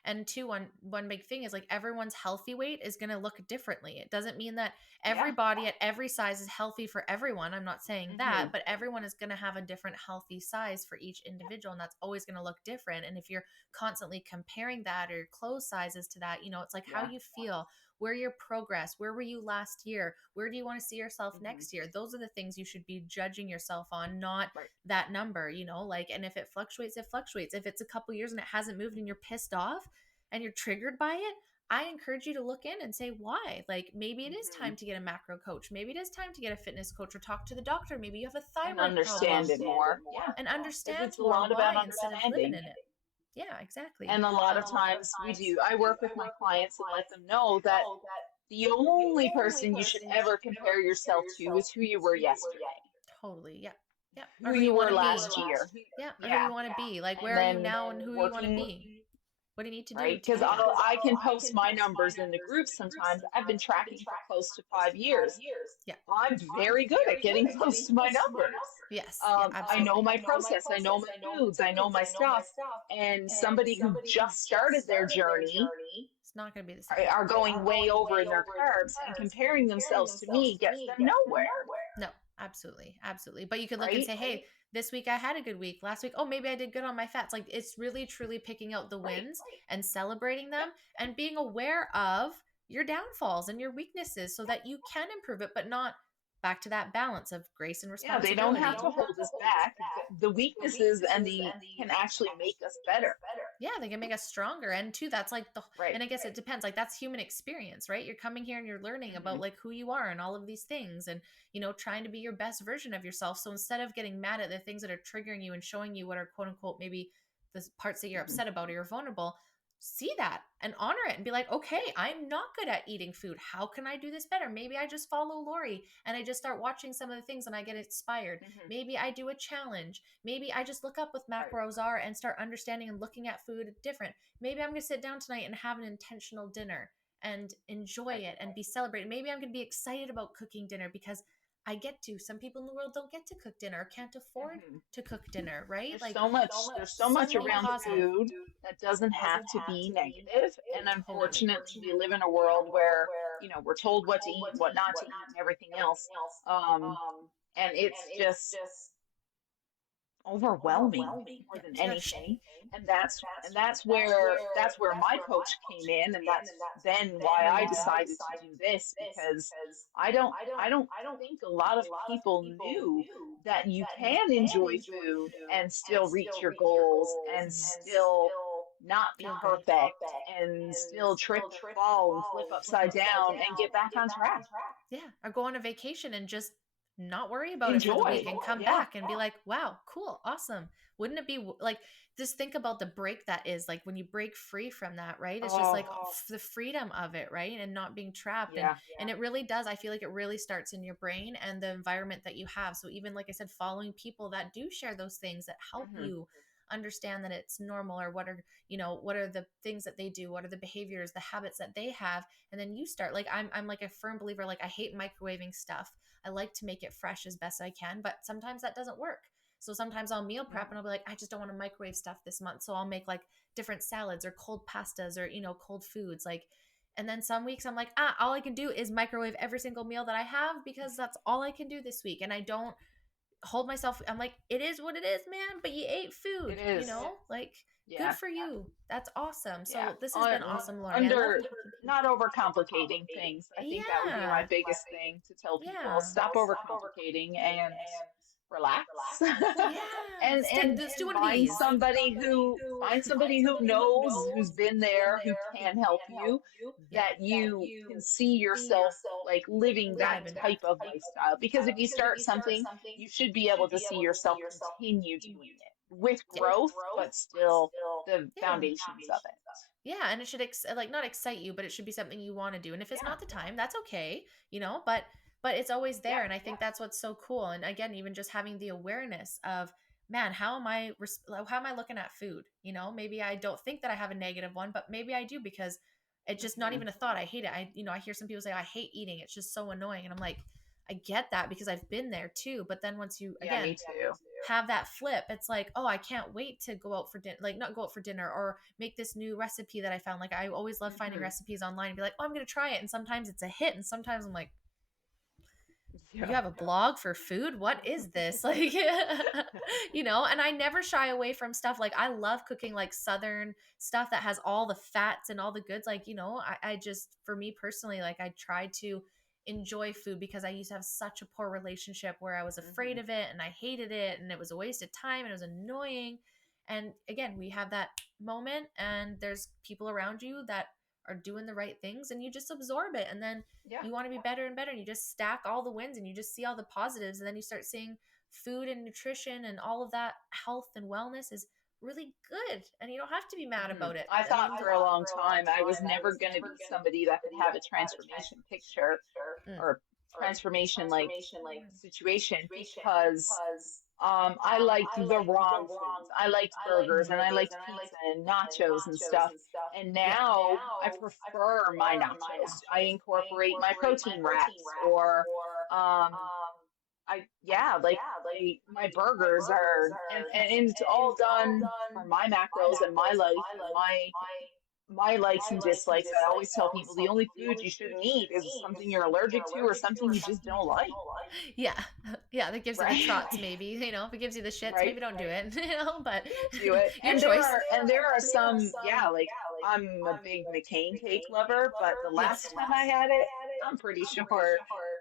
and two, one big thing is, like, everyone's healthy weight is going to look differently. It doesn't mean that Yeah. everybody at every size is healthy for everyone. I'm not saying that, Hmm. but everyone is going to have a different healthy size for each individual, and that's always going to look different. And if you're constantly comparing that or your clothes sizes to that, it's like how Yeah. you feel, where your progress, where were you last year, where do you want to see yourself Hmm. next year. Those are the things you should be judging yourself on, not Right. that number. Like, and if it fluctuates, it fluctuates. If it's a couple years and it hasn't moved and you're pissed off and you're triggered by it, I encourage you to look in and say why. Like, maybe it is Hmm. time to get a macro coach, maybe it is time to get a fitness coach, or talk to the doctor. Maybe you have a And thyroid problem, understand it more. Yeah. and Because understand it's a more lot about why, instead of living understanding. in it. Yeah, exactly. And a lot of times we do, I work with my clients and let them know that the only person you should ever compare yourself to is who you were yesterday, Totally. Yeah. Yeah. Or who who you you want were to be. last year. Yeah. Or who Yeah. you want to be. Like, And where are you then now and who you want to working, be? What do you need to do right? to Because get there? I can post my numbers in the group sometimes. I've been tracking for close to 5 years. Yeah. I'm very good at getting close to my numbers. Yes. Yeah. I know Absolutely. my process, I know my foods, I know my stuff. And somebody who just started their journey It's not going to be the same. are going way over in their carbs, and comparing themselves to me gets them nowhere, No, absolutely. Absolutely. But you could look and right? say, hey, this week I had a good week. Last week, oh, maybe I did good on my fats. Like, it's really, truly picking out the Right. wins and celebrating them, Yep. and being aware of your downfalls and your weaknesses so that you can improve it, but not back to that balance of grace and Yeah, they don't responsibility. have to hold us back. The weaknesses and the can actually make us better, Yeah, they can make us stronger. And two, that's like right? and I guess it depends. Like, that's human experience, right? You're coming here and you're learning about, Hmm. like, who you are and all of these things, and trying to be your best version of yourself. So instead of getting mad at the things that are triggering you and showing you what are, quote unquote, maybe the parts that you're Hmm. upset about or you're vulnerable, see that and honor it and be like, okay, I'm not good at eating food. How can I do this better? Maybe I just follow Lori and I just start watching some of the things and I get inspired. Hmm. Maybe I do a challenge. Maybe I just look up what Right. macros are and start understanding and looking at food different. Maybe I'm going to sit down tonight and have an intentional dinner and enjoy Right. it and be celebrated. Maybe I'm going to be excited about cooking dinner because I get to. Some people in the world don't get to cook dinner or can't afford Hmm. to cook dinner, right? There's Like there's so so much many around positive. food that doesn't have to be negative. And Totally. unfortunately, we live in a world where, we're told what to eat and what not to eat and everything else. Um, and it's just overwhelming more Yeah, than it's not sh- anything. And that's where my coach came in, and that's then why I decided to do this, because I don't think a lot of people knew that you can enjoy food and still reach your goals and still not be feel good. perfect and still trip and fall and flip upside down and get back on track. Yeah, or go on a vacation and just not worry about it for the week Enjoy. and come Yeah. back and be like, wow, cool, awesome. Wouldn't it be like, just think about the break that is like when you break free from that, right? It's just like Oh, the freedom of it, right? And not being trapped. yeah. And it really does. I feel like it really starts in your brain and the environment that you have. So even like I said, following people that do share those things that help Hmm. you understand that it's normal, or what are the things that they do, what are the behaviors, the habits that they have, and then you start like I'm like a firm believer, like I hate microwaving stuff. I like to make it fresh as best I can, but sometimes that doesn't work. So sometimes I'll meal prep and I'll be like, I just don't want to microwave stuff this month. So I'll make like different salads or cold pastas or, cold foods. Like, and then some weeks I'm like, all I can do is microwave every single meal that I have because that's all I can do this week. And I don't hold myself. I'm like, it is what it is, man, but you ate It food, is. like good Yeah. for you. That's awesome. Yeah. So this has been awesome, Lori. I love Under talking to you. Not overcomplicating things. I think that would be my Yeah. biggest thing to tell people. Yeah. Stop overcomplicating and relax. Yeah. And Let's do one of find these. somebody who knows, who's been there, who can help you, Yeah. that you can see yourself like living that Thriving. type of lifestyle. Because if you start something, you should be able to see yourself continue doing it with growth, but still the Yeah. foundations of it. Yeah, and it should like not excite you, but it should be something you want to do. And if it's Yeah. not the time, that's okay, but it's always Yeah. there, and I think that's what's so cool. And again, even just having the awareness of, man, how am I looking at food? Maybe I don't think that I have a negative one, but maybe I do because it's just not Hmm. even a thought. I hate it. I hear some people say I hate eating. It's just so annoying, and I'm like, I get that because I've been there too. But then once you Yeah, again me too. have that flip, it's like, oh, I can't wait to go out for dinner, like not go out for dinner or make this new recipe that I found. Like I always love finding Hmm. recipes online and be like, oh, I'm gonna try it, and sometimes it's a hit, and sometimes I'm like, you Yeah. have a blog for food, what is this? Like, and I never shy away from stuff. Like I love cooking like southern stuff that has all the fats and all the goods. Like, I just, for me personally, like I try to enjoy food because I used to have such a poor relationship where I was afraid Hmm. of it and I hated it and it was a waste of time and it was annoying. And again, we have that moment and there's people around you that are doing the right things and you just absorb it, and then Yeah. you want to be better and better, and you just stack all the wins and you just see all the positives, and then you start seeing food and nutrition and all of that health and wellness is really good, and you don't have to be mad Hmm. about it. I I mean, thought for a long time I was never going to be somebody that could have a transformation picture mm, or transformation like situation, because I liked the wrong foods. I liked burgers and I liked pizza and nachos and stuff. And yeah, now I prefer my nachos. I incorporate my protein wraps, or um like my burgers are, and it's all done for my macros and my life and my likes and dislikes. I always tell people the only food you shouldn't eat is something you're allergic to or something you just don't like, yeah, yeah. That gives you the right? trots, maybe. If it gives you the shits, Right? maybe don't do it. But Don't do it. your choice. And there are some, yeah, like I'm a big McCain cake lover, but the Yes. last time I had it, I'm pretty sure Was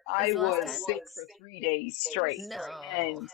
I the last was time? sick for 3 days straight. No. And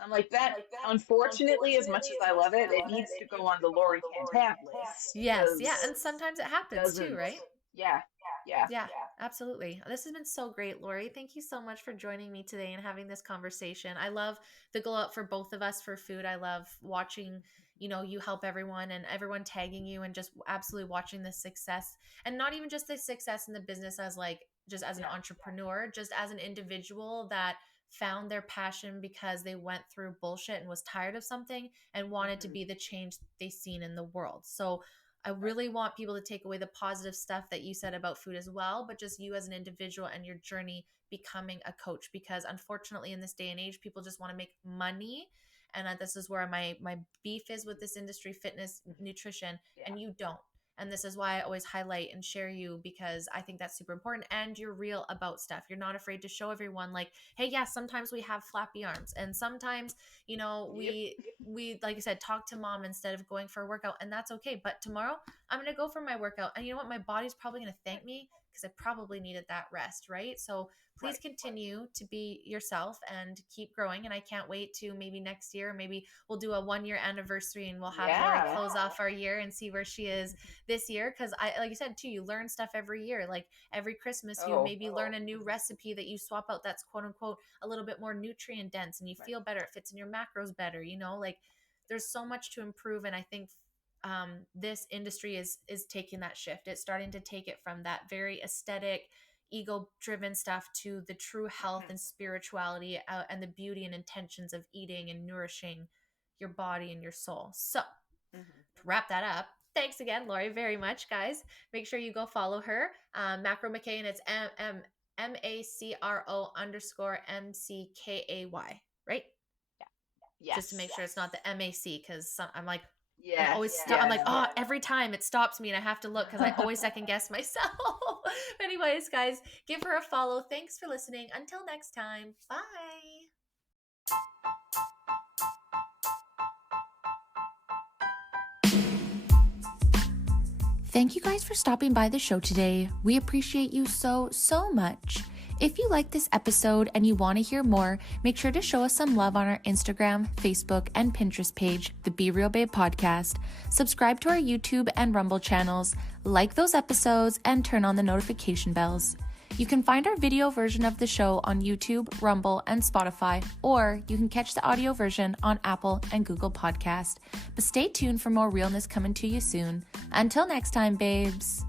I'm like, that, unfortunately, as much as I love it, it needs to go on the Lori can't have list, Yes, yeah, because and sometimes it it happens too, doesn't, right? yeah, yeah. Yeah, absolutely. This has been so great, Lori. Thank you so much for joining me today and having this conversation. I love the glow up for both of us for food. I love watching, you help everyone and everyone tagging you and just absolutely watching the success, and not even just the success in the business as like just as an entrepreneur, just as an individual that found their passion because they went through bullshit and was tired of something and wanted to Hmm. be the change they seen in the world. So I really want people to take away the positive stuff that you said about food as well, but just you as an individual and your journey becoming a coach, because unfortunately in this day and age, people just want to make money. And this is where my beef is with this industry, fitness, nutrition, Yeah. and you don't. And this is why I always highlight and share you, because I think that's super important. And you're real about stuff. You're not afraid to show everyone, like, hey, yeah, sometimes we have flappy arms, and sometimes, Yep. we like I said, talk to mom instead of going for a workout, and that's okay. But tomorrow I'm going to go for my workout, and you know what, my body's probably going to thank me because I probably needed that rest, right? So please Right. continue to be yourself and keep growing. And I can't wait to maybe next year, maybe we'll do a 1 year anniversary and we'll have Lori Yeah. close off our year and see where she is this year. Cause like you said too, you learn stuff every year. Like every Christmas, you Oh, maybe learn a new recipe that you swap out that's quote unquote a little bit more nutrient dense, and you right. feel better. It fits in your macros better, like there's so much to improve. And I think this industry is taking that shift. It's starting to take it from that very aesthetic, ego driven stuff to the true health Mhm. and spirituality, and the beauty and intentions of eating and nourishing your body and your soul. So Mhm. to wrap that up, thanks again, Lori, very much, guys. Make sure you go follow her, Macro Mckay, and it's MACRO_MCKAY, right? Yeah. Just to make Yes. sure it's not the MAC, because I'm like, I'm Yes. always I'm Yeah. like, No. oh, every time it stops me and I have to look because I always second guess myself. Anyways, guys, give her a follow. Thanks for listening. Until next time, bye. Thank you guys for stopping by the show today. We appreciate you so much. If you like this episode and you want to hear more, make sure to show us some love on our Instagram, Facebook, and Pinterest page, the Be Real Babe Podcast. Subscribe to our YouTube and Rumble channels, like those episodes, and turn on the notification bells. You can find our video version of the show on YouTube, Rumble, and Spotify, or you can catch the audio version on Apple and Google Podcast. But stay tuned for more realness coming to you soon. Until next time, babes.